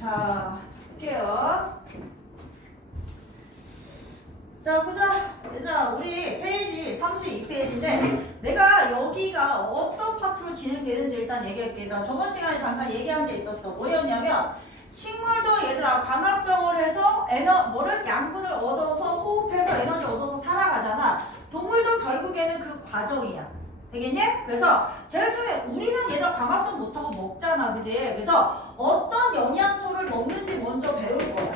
자, 할게요. 자, 보자. 얘들아, 우리 페이지 32페이지인데 내가 여기가 어떤 파트로 진행되는지 일단 얘기할게. 나 저번 시간에 잠깐 얘기한 게 있었어. 뭐였냐면 식물도 얘들아 광합성을 해서 양분을 얻어서 호흡해서 에너지 얻어서 살아가잖아. 동물도 결국에는 그 과정이야. 되겠니? 그래서 제일 처음에 우리는 얘들아 광합성 못하고 먹잖아. 그지? 그래서 어떤 영양소를 먹는지 먼저 배울 거야.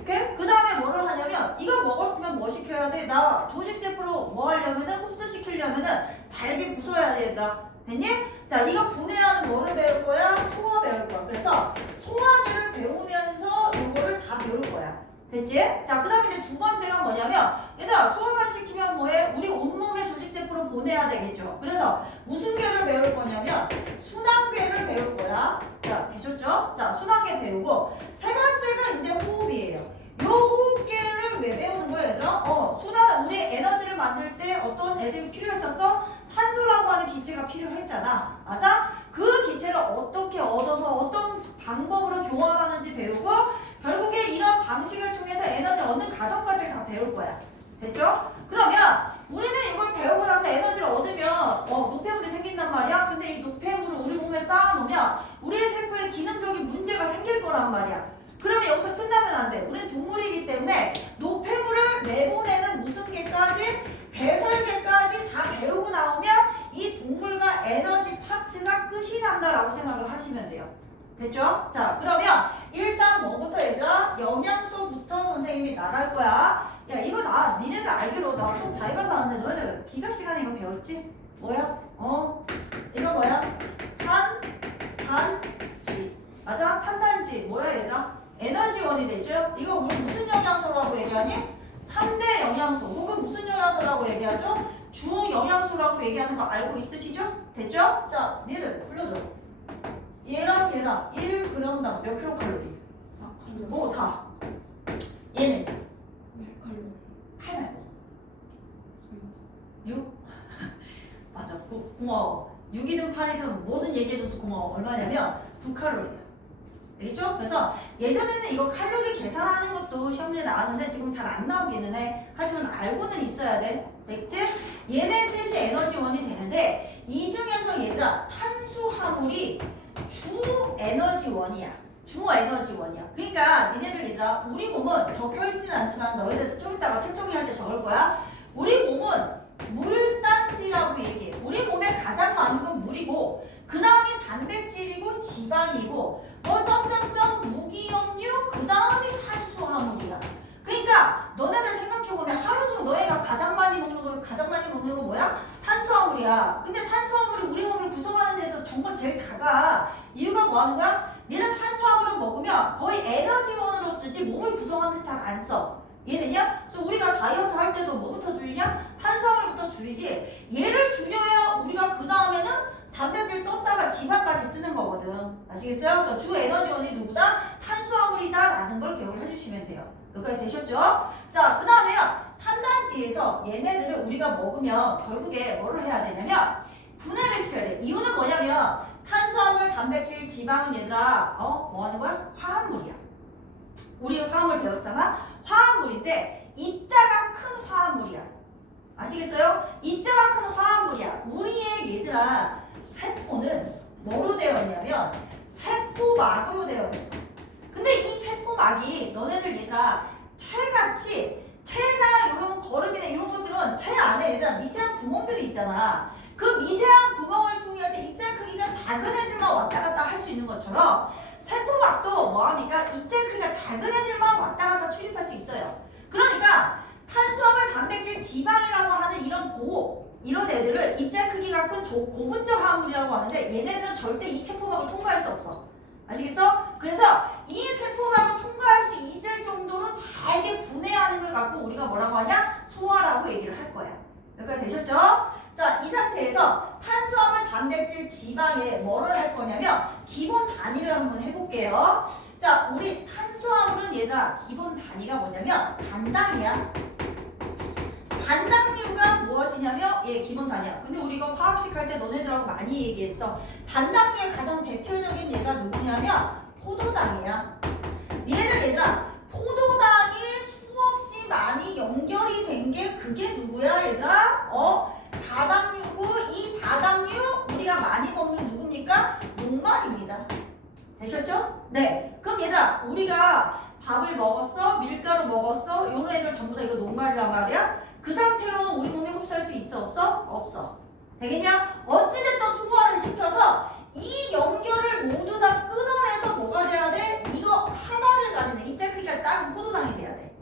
오케이? 그 다음에 뭐를 하냐면 이거 먹었으면 뭐 시켜야 돼? 나 조직세포로 뭐 하려면은 흡수시키려면은 잘게 부숴야 돼 얘들아. 됐니? 자, 이거 분해하는 뭐를 배울 거야? 소화 배울 거야. 그래서 소화기를 배우면서 이거를 다 배울 거야. 됐지? 자, 그 다음에 이제 두 번째가 뭐냐면 얘들아 소화만 시키면 뭐해? 우리 온몸의 조직세포로 보내야 되겠죠. 그래서 무슨 괴를 배울 거냐면 순환괴를 배울 거야. 자, 되셨죠? 자, 순환괴 배우고 세 번째가 이제 호흡이에요. 요 호흡계를 왜 배우는 거야 얘들아? 우리 에너지를 만들 때 어떤 애들이 필요했었어? 산소라고 하는 기체가 필요했잖아. 맞아? 그 기체를 어떻게 얻어서 어떤 방법으로 교환하는지 배우고 결국에 이런 방식을 통해서 에너지를 얻는 과정까지 다 배울 거야. 됐죠? 그러면 우리는 이걸 배우고 나서 에너지를 얻으면 노폐물이 생긴단 말이야. 근데 이 노폐물을 우리 몸에 쌓아놓으면 우리의 세포에 기능적인 문제가 생길 거란 말이야. 그러면 여기서 끝나면 안 돼. 우리는 동물이기 때문에 노폐물을 내보내는 무슨계까지 배설계까지 다 배우고 나오면 이 동물과 에너지 파트가 끝이 난다라고 생각을 하시면 돼요. 됐죠? 자, 그러면 일단 뭐부터 얘들아? 영양소부터 선생님이 나갈 거야. 야, 이거 니네들 알기로 나 수업 다 해봐서 아는데 너희들 기가 시간에 이거 배웠지? 뭐야? 이거 뭐야? 탄단지. 맞아? 탄단지. 뭐야 얘들아? 에너지원이 되죠? 이거 우리 무슨 영양소라고 얘기하니? 3대 영양소 혹은 무슨 영양소라고 얘기하죠? 주 영양소라고 얘기하는 거 알고 있으시죠? 됐죠? 자, 니들 불러줘. 얘랑 1g당 몇 킬로칼로리? 4. 4. 얘는? 8 말고 6? 맞아. 고마워. 6이든 8이든 뭐든 얘기해줘서 고마워. 얼마냐면 9칼로리야. 알겠죠? 그래서 예전에는 이거 칼로리 계산하는 것도 시험 문제 나왔는데 지금 잘 안 나오기는 해. 하지만 알고는 있어야 돼. 됐지? 얘네 셋이 에너지원이 되는데 이 중에서 얘들아 탄수화물이 주 에너지원이야. 그러니까 니네들 얘들아 우리 몸은 적혀있지는 않지만 너희들 좀 이따가 책 정리할 때 적을 거야. 우리 몸은 물단지라고 얘기해. 우리 몸에 가장 많은 건 물이고 그 다음이 단백질이고 지방이고 점점점 무기염류 그 다음이 탄수화물이야. 그러니까 너네들 생각해보면 하루 중 너희가 가장 많이 먹는 거 뭐야? 탄수화물이야. 근데 탄수화물이 우리 몸을 구성하는 데서 정말 제일 작아. 이유가 뭐 하는 거야? 얘는 탄수화물을 먹으면 거의 에너지원으로 쓰지 몸을 구성하는 데 잘 안 써. 얘는요? 우리가 다이어트 할 때도 뭐부터 줄이냐? 탄수화물부터 줄이지. 얘를 줄여야 우리가 그 다음에는 단백질 썼다가 지방까지 쓰는 거거든. 아시겠어요? 그래서 주 에너지원이 누구다? 탄수화물이다 라는 걸 기억을 해주시면 돼요. 여기까지 되셨죠? 자, 그 다음에요. 탄단지에서 얘네들을 우리가 먹으면 결국에 뭐를 해야 되냐면 분해를 시켜야 돼. 이유는 뭐냐면 탄수화물, 단백질, 지방은 얘들아 뭐 하는 거야? 화합물이야. 우리 화합물 배웠잖아? 화합물인데 입자가 큰 화합물이야. 아시겠어요? 입자가 큰 화합물이야. 우리의 얘들아 세포는 뭐로 되어 있냐면 세포막으로 되어 있어. 근데 이 세포막이 너네들 얘들아 채나 이런 거름이나 이런 것들은 채 안에 얘들아 미세한 구멍들이 있잖아. 그 미세한 구멍을 통해서 입자 크기가 작은 애들만 왔다 갔다 할 수 있는 것처럼 세포막도 뭐합니까? 입자 크기가 작은 애들만 왔다 갔다 출입할 수 있어요. 그러니까 탄수화물, 단백질, 지방이라고 하는 이런 애들을 입자 크기가 큰 고분자 화합물이라고 하는데 얘네들은 절대 이 세포막을 통과할 수 없어. 아시겠어? 그래서 이 세포막을 통과할 수 있을 정도로 잘게 분해하는 걸 갖고 우리가 뭐라고 하냐? 소화라고 얘기를 할 거야. 여기까지 되셨죠? 자, 이 상태에서 탄수화물, 단백질, 지방에 뭐를 할 거냐면 기본 단위를 한번 해볼게요. 자, 우리 탄수화물은 얘들아 기본 단위가 뭐냐면 단당이야. 단당류가 무엇이냐면 기본 단위야. 근데 우리가 화학식 할 때 너네들하고 많이 얘기했어. 단당류의 가장 대표적인 얘가 누구냐면 포도당이야. 얘들 얘들아 포도당이 수없이 많이 연결이 된 게 그게 누구야 얘들아? 다당류고 이 다당류 우리가 많이 먹는 누굽니까? 녹말입니다. 되셨죠? 네. 그럼 얘들아 우리가 밥을 먹었어? 밀가루 먹었어? 요런 애들 전부 다 이거 녹말이란 말이야? 그 상태로는 우리 몸에 흡수할 수 있어? 없어? 없어. 되겠냐? 어찌됐든 소화를 시켜서 이 연결을 모두 다 끊어내서 뭐가 돼야 돼? 이거 하나를 가지는 입자 크기가 작은 포도당이 돼야 돼.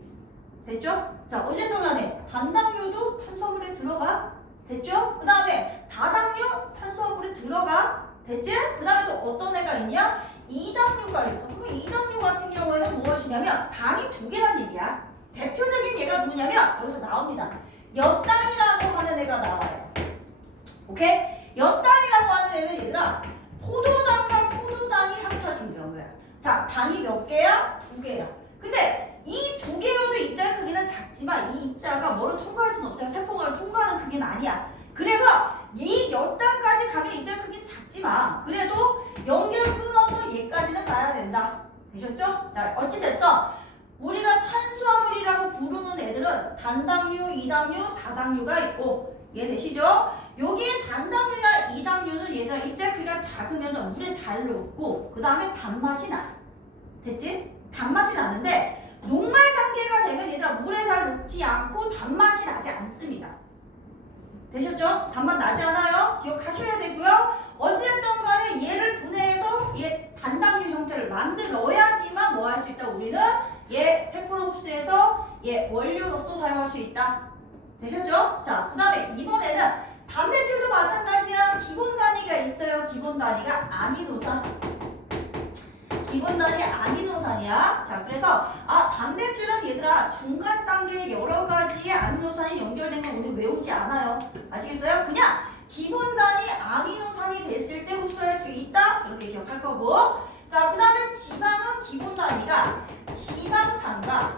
됐죠? 자, 어쨌든 간에 단당류도 탄수화물에 들어가. 됐죠? 그 다음에 다당류 탄수화물에 들어가. 됐지? 그 다음에 또 어떤 애가 있냐? 이당류가 있어. 그럼 이당류 같은 경우에는 무엇이냐면 당이 두 개란 얘기야. 대표적인 얘가 누구냐면 여기서 나옵니다. 엿당이라고 하는 애가 나와요. 오케이? 엿당이라고 하는 애는 얘들아 포도당과 포도당이 합쳐진 경우야. 자, 당이 몇 개야? 두 개야. 근데 이 두 개여도 입자의 크기는 작지만 이 입자가 뭐를 통과할 수는 없어요. 세포를 통과하는 크기는 아니야. 그래서 이 엿당까지 가면 입자의 크기는 작지만 그래도 연결 끊어서 얘까지는 가야 된다. 되셨죠? 자, 어찌됐든 우리가 탄수화물이라고 부르는 애들은 단당류, 이당류, 다당류가 있고 이해되시죠? 여기에 단당류나 이당류는 얘들아 입자 크기가 작으면서 물에 잘 녹고 그 다음에 단맛이 나. 됐지? 단맛이 나는데 녹말 단계가 되면 얘들아 물에 잘 녹지 않고 단맛이 나지 않습니다. 되셨죠? 단맛 나지 않아요? 기억하셔야 되고요. 어찌됐든 간에 얘를 분해해서 얘 단당류 형태를 만들어야지만 뭐 할 수 있다? 우리는 얘 세포로 흡수해서 얘 원료로서 사용할 수 있다. 되셨죠? 자, 그 다음에 이번에는 단백질도 마찬가지야. 기본 단위가 있어요. 기본 단위가 아미노산. 기본 단위 아미노산이야. 자, 그래서 단백질은 얘들아 중간 단계에 여러 가지의 아미노산이 연결된 거 우리 외우지 않아요. 아시겠어요? 그냥 기본 단위 아미노산이 됐을 때 흡수할 수 있다. 이렇게 기억할 거고. 자, 그 다음에 지방은 기본 단위가 지방산과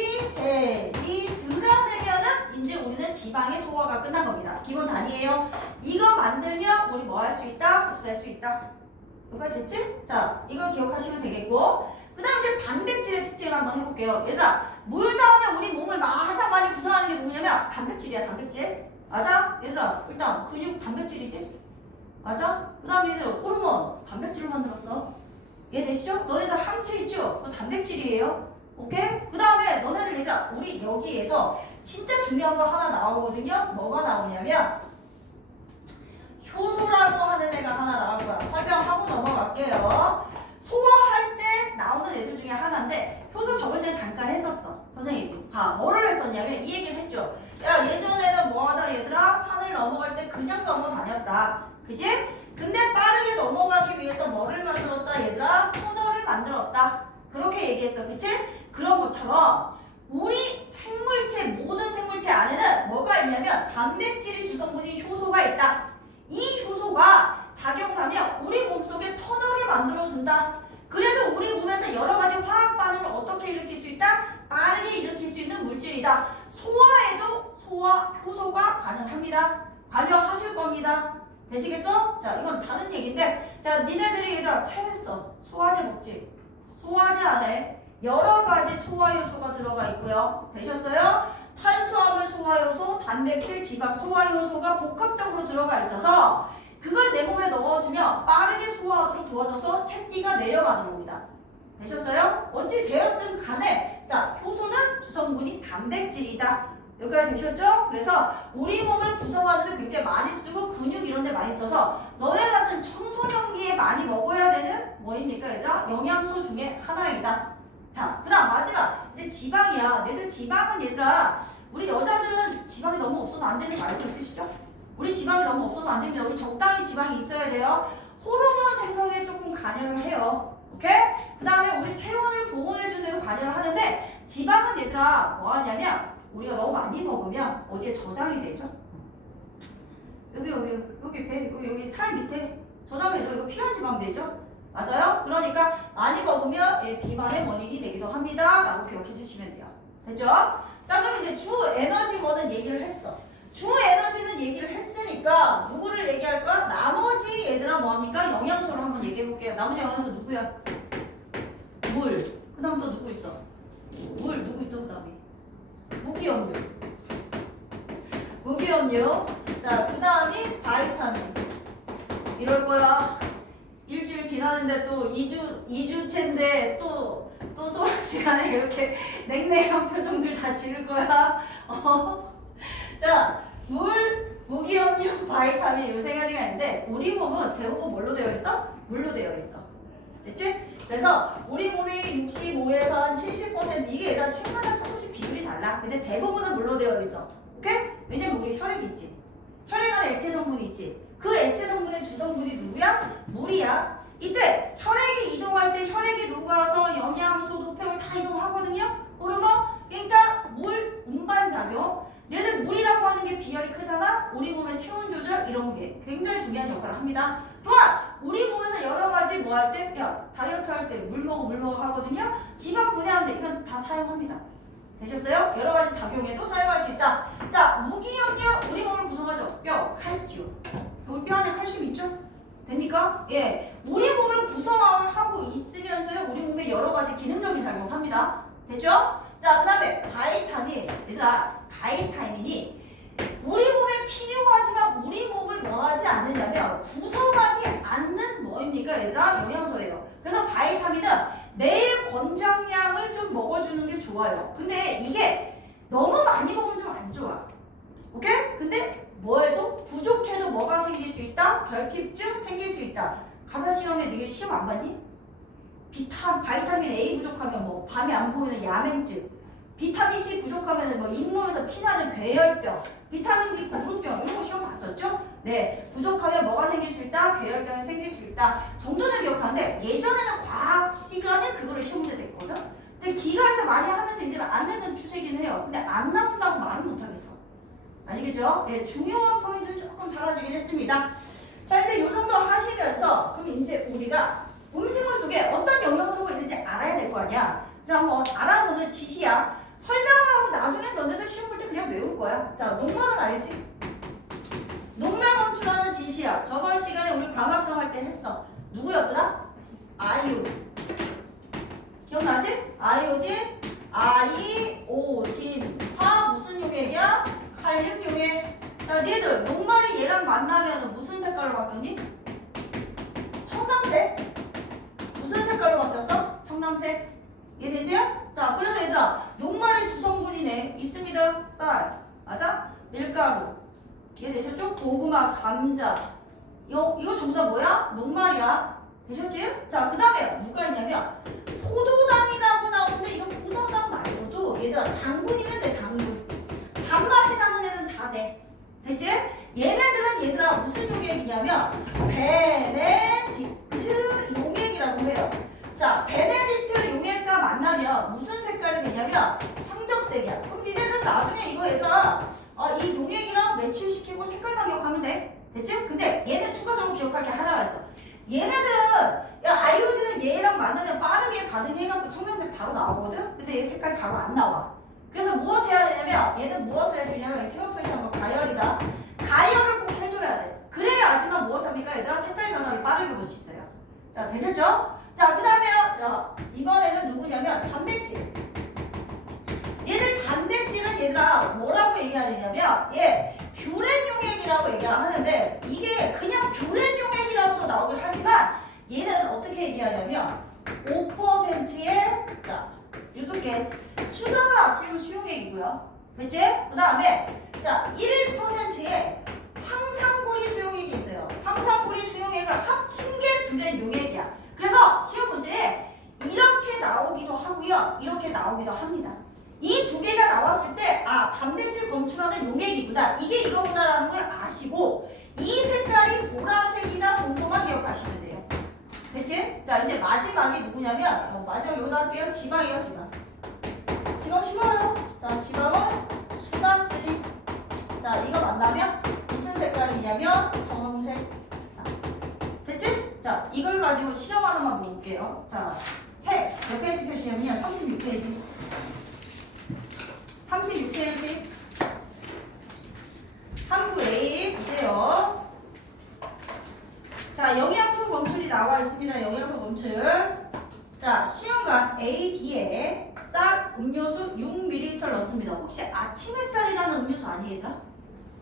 모노글리세린이 들어가되면은 이제 우리는 지방의 소화가 끝난 겁니다. 기본 단위예요. 이거 만들면 우리 뭐 할 수 있다? 흡수할 수 있다. 여기까지 됐지? 자, 이걸 기억하시면 되겠고. 그 다음 이제 단백질의 특징을 한번 해볼게요. 얘들아, 물 다음에 우리 몸을 가장 많이 구성하는 게 누구냐면 단백질이야, 단백질. 맞아? 얘들아, 일단 근육 단백질이지? 맞아? 그 다음에 얘들 호르몬 단백질로 만들었어. 이해되시죠? 너네들 항체 있죠? 그거 단백질이에요. 오케이? 그 다음에 너네들 얘들아 우리 여기에서 진짜 중요한 거 하나 나오거든요. 뭐가 나오냐면 효소라고 하는 애가 하나 나올 거야. 설명하고 넘어갈게요. 소화할 때 나오는 애들 중에 하나인데 효소 저번 시간에 잠깐 했었어. 선생님이. 뭐를 했었냐면 이 얘기를 했죠. 야, 예전에는 뭐하다 얘들아 산을 넘어갈 때 그냥 넘어다녔다. 그지? 근데 빠르게 넘어가기 위해서 뭐를 만들었다 얘들아? 토너를 만들었다. 그렇게 얘기했어. 그치? 그런 것처럼 우리 생물체 모든 생물체 안에는 뭐가 있냐면 단백질이 주성분인 효소가 있다. 이 효소가 작용을 하면 우리 몸속에 터널을 만들어준다. 그래서 우리 몸에서 여러 가지 화학 반응을 어떻게 일으킬 수 있다? 빠르게 일으킬 수 있는 물질이다. 소화에도 소화 효소가 가능합니다. 관여하실 겁니다. 되시겠어? 자, 이건 다른 얘기인데, 자, 니네들이 얘들아 체했어. 소화제 먹지? 소화제 안에 여러 가지 소화 요소가 들어가 있고요. 되셨어요? 탄수화물 소화 요소, 단백질, 지방 소화 요소가 복합적으로 들어가 있어서 그걸 내 몸에 넣어주면 빠르게 소화하도록 도와줘서 체기가 내려가는 겁니다. 되셨어요? 어찌 되었든 간에 자, 효소는 주성분이 단백질이다. 여기까지 되셨죠? 그래서 우리 몸을 구성하는 데 굉장히 많이 쓰고 근육 이런 데 많이 써서 너네 같은 청소년기에 많이 먹어야 되는 뭐입니까 얘들아? 영양소 중에 하나이다. 자, 그 다음 마지막 이제 지방이야. 얘들 지방은 얘들아 우리 여자들은 지방이 너무 없어서 안 되는 거 알고 있으시죠? 우리 지방이 너무 없어서 안 됩니다. 우리 적당히 지방이 있어야 돼요. 호르몬 생성에 조금 관여를 해요. 오케이? 그 다음에 우리 체온을 보호해주는 데도 관여를 하는데 지방은 얘들아 뭐 하냐면 우리가 너무 많이 먹으면 어디에 저장이 되죠? 여기 배, 여기 살 밑에 저장해줘. 이거 피하지방 되죠? 맞아요? 그러니까 많이 먹으면 비만의 원인이 되기도 합니다. 라고 기억해 주시면 돼요. 됐죠? 자, 그럼 이제 주 에너지원은 얘기를 했어. 주 에너지는 얘기를 했으니까 누구를 얘기할까? 나머지 얘들아 뭐 볼게요. 나머지 영양소 누구야? 물. 그 다음 또 누구 있어? 물 누구 있어? 그 다음에 무기염료. 무기염료. 자, 그 다음이 바이타민. 이럴 거야. 일주일 지나는데 또 2주째인데 또 수업 시간에 이렇게 냉랭한 표정들 다 지를 거야. 자, 물, 무기염료, 바이타민 이 세 가지가 있는데 우리 몸은 대부분 뭘로 되어 있어? 물로 되어 있어. 됐지? 그래서 우리 몸이 65에서 한 70% 이게 일단 친구마다 조금씩 비율이 달라. 근데 대부분은 물로 되어 있어. 오케이? 왜냐면 우리 혈액이 있지. 혈액 안에 액체 성분이 있지. 그 액체 성분의 주성분이 누구야? 물이야. 이때 혈액이 이동할 때 혈액이 녹아서 영양소, 노폐물 다 이동하거든요. 호르몬. 그러니까 물 운반작용. 얘는 물이라고 하는 게 비열이 크잖아. 우리 몸의 체온 조절 이런 게 굉장히 중요한 역할을 합니다. 또한 우리 몸에서 여러 가지 뭐 할 때, 야 다이어트 할 때 물 먹어 하거든요. 지방 분해하는데 이건 다 사용합니다. 되셨어요? 여러 가지 작용에도 사용할 수 있다. 자, 무기염료 우리 몸을 구성하죠. 뼈, 칼슘. 여기 뼈 안에 칼슘 있죠? 됩니까? 예, 우리 몸을 구성하고 있으면서요, 우리 몸에 여러 가지 기능적인 작용을 합니다. 됐죠? 자, 그 다음에 바이타민. 얘들아, 바이타민이 우리 몸에 필요하지만 우리 몸을 뭐 하지 않느냐면 구성하지 않는 뭐입니까? 얘들아, 영양소예요. 그래서 바이타민은 매일 권장량을 좀 먹어주는 게 좋아요. 근데 이게 너무 많이 먹으면 좀 안 좋아. 오케이? 근데 뭐해도 부족해도 뭐가 생길 수 있다? 결핍증 생길 수 있다. 가사 시험에 너희 시험 안 봤니? 바이타민 A 부족하면 뭐 밤에 안 보이는 야맹증, 비타민 C 부족하면 뭐 잇몸에서 피나는 괴혈병, 비타민 D 구루병 이런 거 시험 봤었죠? 네, 부족하면 뭐가 생길 수 있다? 괴혈병이 생길 수 있다. 정도는 기억하는데 예전에는 과학 시간에 그거를 시험 문제 냈거든. 근데 기가에서 많이 하면서 이제 안 내는 추세긴 해요. 근데 안 나온다고 말은 못하겠어. 아시겠죠? 네, 중요한 포인트는 조금 사라지긴 했습니다. 자, 이제 이 정도 하시면서 그럼 이제 우리가 음식물 속에 어떤 영양소가 있는지 알아야 될 거 아니야. 자, 한번 알아보는 지시야. 설명을 하고 나중에 너네들 시험 볼 때 그냥 외울 거야. 자, 녹말은 알지? 녹말 검출하는 지시야. 저번 시간에 우리 광합성 할 때 했어. 누구였더라? 아이오딘. 기억나지? 아이오딘, 아이오딘. 화 무슨 용액이야? 칼륨 용액. 자, 니들 녹말이 얘랑 만나면 무슨 색깔로 바뀌니? 청량색. 무슨 색깔로 바뀌었어? 청량색. 이해되지? 자, 그래서 얘들아, 녹말의 주성분이네. 있습니다. 쌀. 맞아? 밀가루. 이해되셨죠? 고구마, 감자. 이거 전부 다 뭐야? 녹말이야. 되셨지? 자, 그 다음에 누가 있냐면 포도당이라고 나오는데 이거 포도당 말고도 얘들아 당분이면 돼. 당분. 단맛이 나는 애는 다 돼. 됐지? 얘네들은 얘들아 무슨 용액이냐면 베네딕트 용액이라고 해요. 자, 베네딕트 용액과 만나면 무슨 색깔이 되냐면 황적색이야. 그럼 니네들 나중에 이거 얘들아 이 용액이랑 매칭시키고 색깔만 기억하면 돼. 됐지? 근데 얘는 추가적으로 기억할 게 하나가 있어. 얘네들은 아이오딘은 얘랑 만나면 빠르게 반응해갖고 청량색 바로 나오거든? 근데 얘 색깔 바로 안 나와. 그래서 무엇 해야 되냐면 얘는 무엇을 해주냐면 세모 표시한 거 가열이다. 가열을 꼭 해줘야 돼. 그래야지만 무엇합니까? 얘들아 색깔 변화를 빠르게 볼 수 있어요. 자, 되셨죠? 자, 그 다음에 이번에는 누구냐면 단백질. 얘들 단백질은 얘들아 뭐라고 얘기하느냐면 뷰렌 용액이라고 얘기하는데 이게 그냥 뷰렌 용액이라고도 나오긴 하지만 얘는 어떻게 얘기하냐면 5%의 자 이렇게 수단화 액티브 수용액이고요. 됐지? 그 다음에 자 1%의 황산고리 수용액이 있어요. 황산고리 수용액을 합친 게 뷰렌 용액이야. 그래서 시험 문제에 이렇게 나오기도 하고요. 이렇게 나오기도 합니다. 이 두 개가 나왔을 때 단백질 검출하는 용액이구나. 이게 이거구나라는 걸 아시고 이 색깔이 보라색이다 정도만 기억하시면 돼요. 됐지? 자, 이제 마지막이 누구냐면 마지막 여기다 할게요. 지방이에요. 지방 심어요. 자, 지방은 수단쓰리. 자, 이거 만나면 무슨 색깔이냐면 선홍색. 자, 됐지? 자, 이걸 가지고 실험 하나만 볼게요. 자, 책 몇 페이지 표시냐면 36페이지. 36페이지. 한국 A 보세요. 자, 자, 영양소 검출이 나와 있습니다. 영양소 검출. 자, 시험관 A, D에 쌀 음료수 6ml 넣습니다. 혹시 아침 햇살이라는 음료수 아니에요, 얘들아?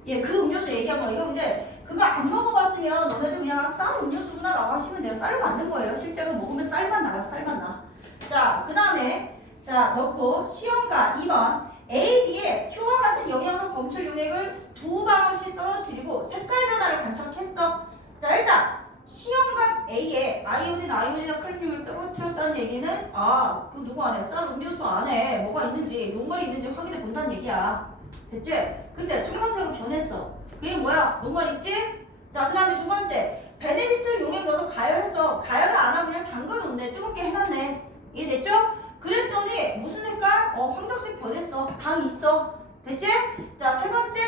예, 그 음료수 얘기한 거예요. 근데 그거 안 먹어봤으면 너네도 그냥 쌀 음료수구나 라고 하시면 돼요. 쌀로 만든 거예요. 실제로 먹으면 쌀만 나요. 쌀만 나. 자, 그 다음에 자 넣고 시험관 2번 A, B에 표와 같은 영양소 검출 용액을 2방울씩 떨어뜨리고 색깔 변화를 관측했어. 자, 일단 시험관 A에 아이오딘이나 칼륨 용액 떨어뜨렸다는 얘기는 그 누구 안에 쌀 음료수 안에 뭐가 있는지 녹말이 있는지 확인해 본다는 얘기야. 됐지? 근데 청량차로 변했어. 그게 뭐야? 녹말 있지? 자, 그 다음에 두 번째 베네딕트 용액 넣어서 가열했어. 가열을 안 하고 그냥 담가놓네. 뜨겁게 해놨네. 이해됐죠? 그랬더니 무슨 색깔? 황적색 변했어. 당 있어. 됐지? 자, 세 번째.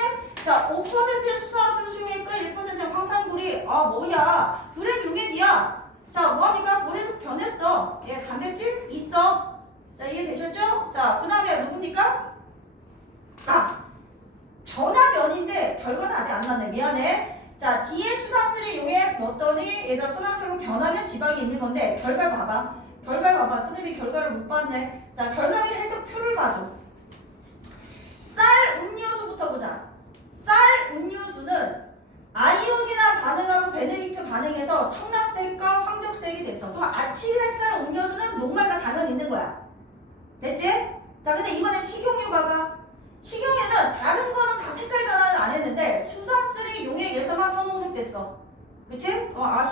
자, 5%의 수산화탄소 수용액과 1%의 황산굴이 뭐야? 불행 용액이야. 자, 뭐합니까? 모래색 변했어. 얘 단백질 있어. 자, 이해되셨죠? 자, 그 다음에 누굽니까? 변화면인데 결과는 아직 안 났네. 미안해. 자, D에 수산쓰리 용액 넣었더니 얘들아 소나스로 변하면 지방이 있는 건데 결과를 봐봐. 결과를 봐봐. 선생님이 결과를 못 봤네. 자, 결과의 해석표를 봐줘. 쌀 음료수부터 보자. 쌀 음료수는 아이오딘이나 반응하고 베네딕트 반응해서 청록색과 황적색이 됐어. 또 아침 햇살 음료수는 녹말과 당은 있는 거야. 됐지? 자, 근데 이번에 식용유 봐봐. 식용유는 다른 거는 다 색깔 변화는 안 했는데 수단쓰리 용액에서만 선홍색 됐어. 그치?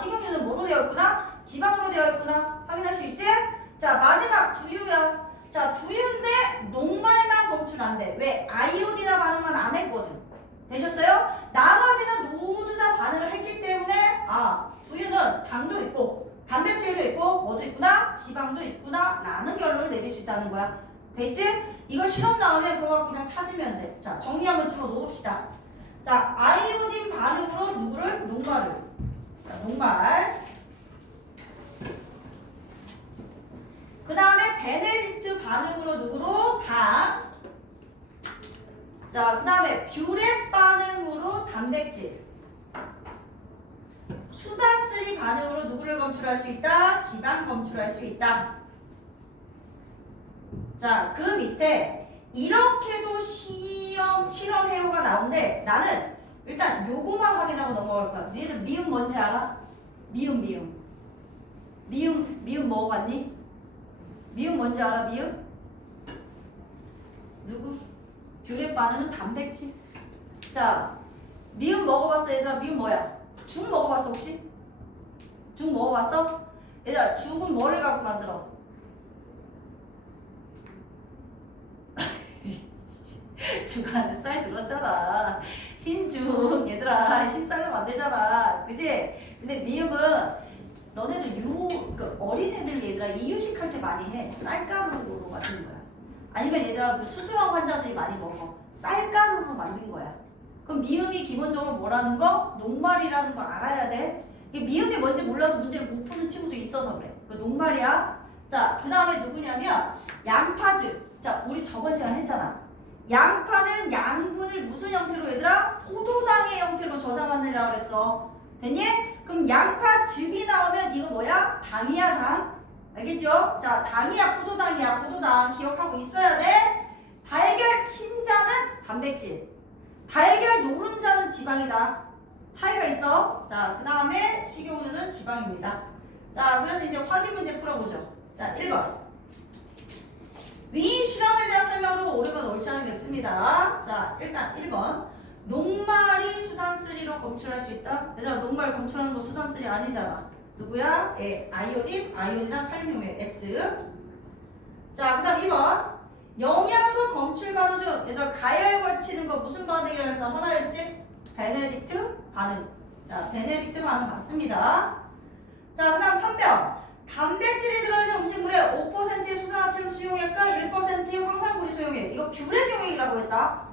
식용유는 뭐로 되어 있구나? 지방으로 되어 있구나. 확인할 수 있지? 자, 마지막 두유야. 자, 두유인데 녹말만 검출한대. 왜? 아이오딘이나 반응만 안 했거든. 되셨어요? 나머지는 모두 다 반응을 했기 때문에 두유는 당도 있고 단백질도 있고 뭐도 있구나? 지방도 있구나 라는 결론을 내릴 수 있다는 거야. 됐지? 이거 실험 나오면 그거 그냥 찾으면 돼. 자, 정리 한번 집어넣읍시다. 자, 아이오딘 반응으로 누구를? 녹말을. 자, 녹말. 그 다음에 베네딕트 반응으로 누구로? 당. 자, 그 다음에 뷰렛 반응으로 단백질. 수단쓰리 반응으로 누구를 검출할 수 있다? 지방 검출할 수 있다. 자, 그 밑에 이렇게도 실험해요가 나오는데 나는 일단 요거만 확인하고 넘어갈 거야. 니들 미음 뭔지 알아? 미음 먹어봤니? 미음 뭔지 알아? 미음? 누구? 뷰렛 반응은 단백질. 자, 미음 먹어봤어 얘들아? 미음 뭐야? 죽 먹어봤어 혹시? 죽 먹어봤어? 얘들아, 죽은 뭐를 갖고 만들어? 죽 안에 쌀 들었잖아. 흰죽 얘들아 흰쌀로 만들잖아. 그지? 근데 미음은 너네도 어린애들 얘들아 이유식 할 때 많이 해. 쌀가루로 만든 거야. 아니면 얘들아 그 수술한 환자들이 많이 먹어. 쌀가루로 만든 거야. 그럼 미음이 기본적으로 뭐라는 거? 녹말이라는 거 알아야 돼. 이게 미음이 뭔지 몰라서 문제를 못 푸는 친구도 있어서 그래. 그 녹말이야. 자, 그 다음에 누구냐면 양파즙. 자, 우리 저번 시간 했잖아. 양파는 양분을 무슨 형태로 얘들아? 포도당의 형태로 저장하느라고 그랬어. 됐니? 그럼 양파즙이 나오면 이거 뭐야? 당이야, 당. 알겠죠? 자, 당이야, 포도당이야, 포도당. 기억하고 있어야 돼. 달걀 흰자는 단백질. 달걀 노른자는 지방이다. 차이가 있어. 자, 그 다음에 식용유는 지방입니다. 자, 그래서 이제 확인 문제 풀어보죠. 자, 1번. 위 실험에 대한 설명으로 옳으면 옳지 않은 게 없습니다. 자, 일단 1번. 녹말이 수단쓰리로 검출할 수 있다. 얘들아, 녹말 검출하는 거 수단쓰리 아니잖아. 누구야? 아이오딘이나 칼륨용액 X. 자, 그 다음 2번. 영양소 검출 반응 중 얘들아 가열 거치는 거 무슨 반응이라고 해서 하나였지? 베네딕트 반응. 자, 베네딕트 반응 맞습니다. 자, 그 다음 3번. 단백질이 들어있는 음식물에 5%의 수산화탄소 수용액과 1%의 황산구리 수용액. 이거 뷰렛 용액이라고 했다.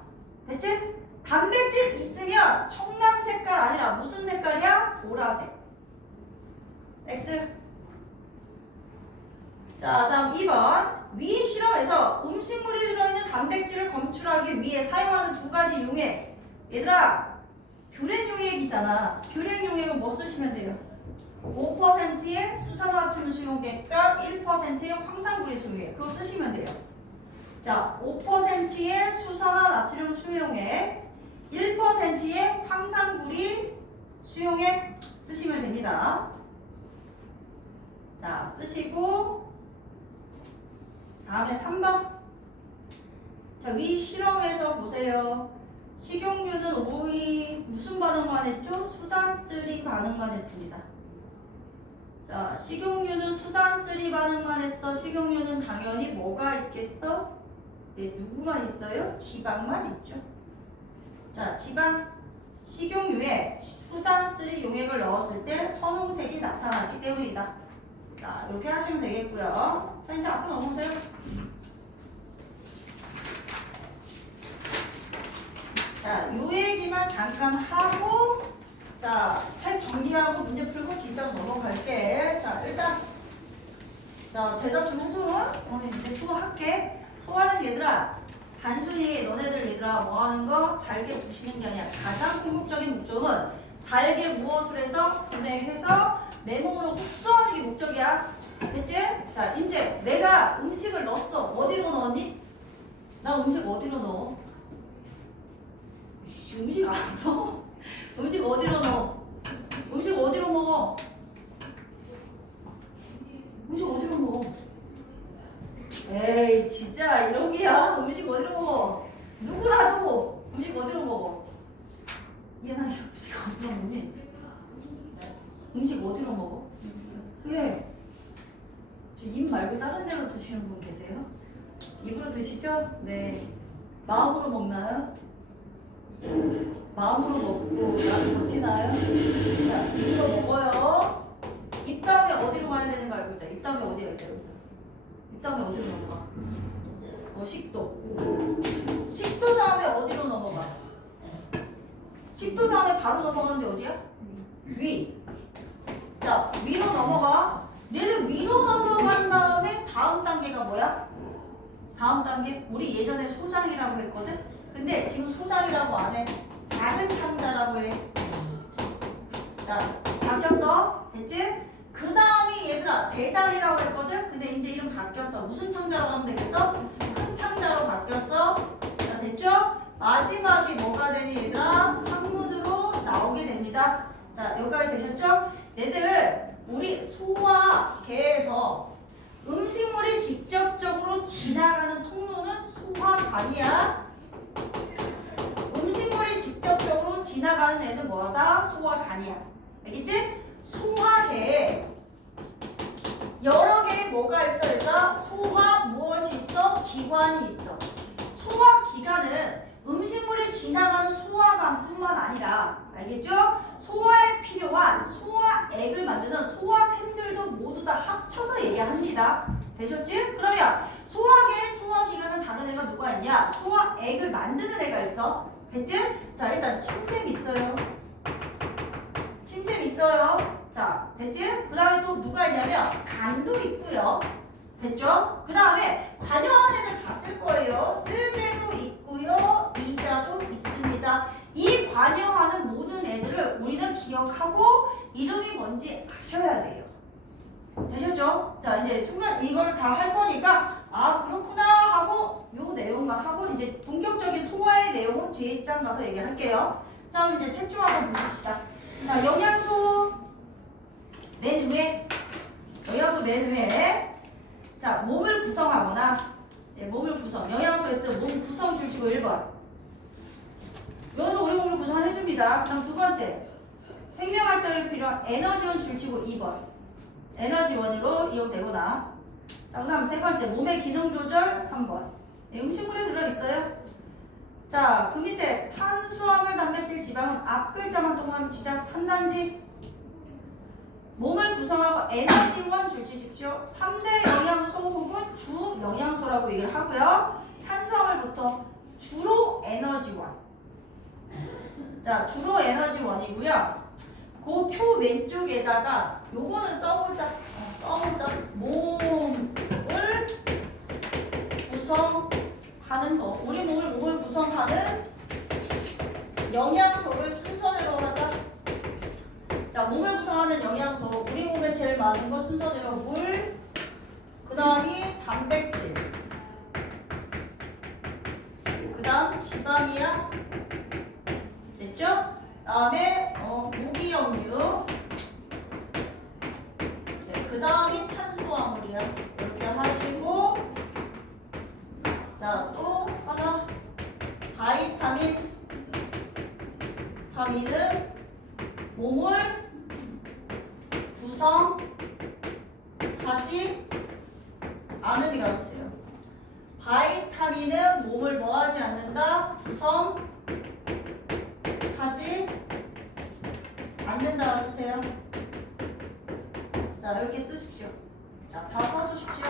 됐지? 단백질 있으면 청량 색깔 아니라 무슨 색깔이야? 보라색. X. 자, 다음 2번. 위 실험에서 음식물이 들어있는 단백질을 검출하기 위해 사용하는 두 가지 용액. 얘들아, 뷰렛 용액이잖아. 뷰렛 용액은 뭐 쓰시면 돼요? 5%의 수산화나트륨 수용액과 1%의 황산구리 수용액. 그거 쓰시면 돼요. 자, 5%의 수산화나트륨 수용액, 1%의 황산구리 수용액 쓰시면 됩니다. 자, 쓰시고 다음에 3번. 자, 위 실험에서 보세요. 식용유는 오이 무슨 반응만 했죠? 수단3 반응만 했습니다. 자, 식용유는 수단3 반응만 했어. 식용유는 당연히 뭐가 있겠어? 네, 누구만 있어요? 지방만 있죠. 자, 지방. 식용유에 수단3 용액을 넣었을 때 선홍색이 나타나기 때문이다. 자, 이렇게 하시면 되겠고요. 자, 이제 앞으로 넘어오세요. 자, 요 얘기만 잠깐 하고, 자, 책 정리하고 문제 풀고 진짜 넘어갈게. 자, 일단, 자, 대답 좀 해줘. 이제 수고할게. 소화는 얘들아, 단순히 너네들 얘들아 뭐 하는 거? 잘게 부시는 게 아니야. 가장 궁극적인 목적은 잘게 무엇을 해서 분해해서 내 몸으로 흡수하는 게 목적이야. 됐지? 자, 이제 내가 음식을 넣었어. 어디로 넣었니? 나 음식 어디로 넣어? 음식 안 넣어? 음식 어디로 넣어? 음식 어디로 먹어? 음식 어디로 먹어? 에이 진짜 이러기야. 음식 어디로 먹어? 누구라도 음식 어디로 먹어? 얘나 음식 어디로 먹니? 음식 어디로 먹어? 왜? 저 입 말고 다른 데로 드시는 분 계세요? 입으로 드시죠? 네. 마음으로 먹나요? 마음으로 먹고 나도 버티나요? 자, 입으로 먹어요. 입 다음에 어디로 가야 되는 거 알고 있죠? 입 다음에 어디야 있죠? 입 다음에 어디로 넘어가? 식도. 식도 다음에 어디로 넘어가? 식도 다음에 바로 넘어가는데 어디야? 위. 자, 위로 넘어가. 얘는 위로 넘어간 다음에 다음 단계가 뭐야? 다음 단계? 우리 예전에 소장이라고 했거든? 근데 지금 소장이라고 안 해. 작은 창자라고 해. 자, 바뀌었어? 됐지? 그 다음이 얘들아 대장이라고 했거든? 근데 이제 이름 바뀌었어. 무슨 창자라고 하면 되겠어? 큰 창자로 바뀌었어. 자, 됐죠? 마지막이 뭐가 되니 얘들아? 항문으로 나오게 됩니다. 자, 여기까지 되셨죠? 얘들 우리 소화계에서 음식물이 직접적으로 지나가는 통로는 소화관이야. 음식물이 직접적으로 지나가는 애는 뭐다? 소화관이야. 알겠지? 소화계에 여러 개의 뭐가 있어? 얘들아? 소화 무엇이 있어? 기관이 있어. 소화기관은 음식물이 지나가는 소화관뿐만 아니라 알겠죠? 소화에 필요한 소화액을 만드는 소화샘들도 모두 다 합쳐서 얘기합니다. 되셨지? 그러면 소화계, 소화기관은 다른 애가 누가 있냐? 소화액을 만드는 애가 있어. 됐지? 자, 일단 침샘이 있어요. 침샘 있어요. 자, 됐지? 그 다음에 또 누가 있냐면 간도 있고요. 됐죠? 그 다음에 관여하는 애들 다 쓸 거예요. 쓸개도 있고요. 이자도 있습니다. 이 관여하는 모든 애들을 우리는 기억하고 이름이 뭔지 아셔야 돼요. 되셨죠? 자, 이제 순간 이걸 다 할 거니까 아 그렇구나 하고 요 내용만 하고 이제 본격적인 소화의 내용은 뒤에 장 가서 얘기할게요. 자, 그럼 이제 책 좀 한번 보십시다. 자, 영양소 맨 위에 영양소 맨 위에 자, 몸을 구성하거나 몸을 구성 영양소의 뜻 몸 구성 줄치고 1번 여기서 우리 몸을 구성해줍니다. 그다음 두 번째 생명활동에 필요한 에너지원 줄치고 2번 에너지원으로 이용되거나 자, 그 다음 세 번째 몸의 기능 조절 3번 음식물에 들어있어요. 자, 그 밑에 탄수화물, 단백질, 지방은 앞 글자만 동그라미 치자. 탄단지 몸을 구성하고 에너지원 줄치십시오. 3대 영양소 혹은 주 영양소라고 얘기를 하고요. 탄수화물부터 주로 에너지원. 자, 주로 에너지원이고요. 그 표 왼쪽에다가 요거는 써보자. 몸을 구성하는 거. 우리 몸을 구성하는 영양소를 순서대로 하자. 자, 몸을 구성하는 영양소. 우리 몸에 제일 많은 거 순서대로 물, 그 다음이 단백질, 그 다음 지방이야. 됐죠? 다음에 무기염류, 그 다음이 탄수화물이야. 이렇게 하시고, 자, 또 하나 바이타민. 바이타민은 몸을 구성하지 않음이라고 했어요. 바이타민은 몸을 뭐하지 않는다? 구성하지 않는다고 쓰세요. 자, 이렇게 쓰십시오. 자, 다 써주십시오.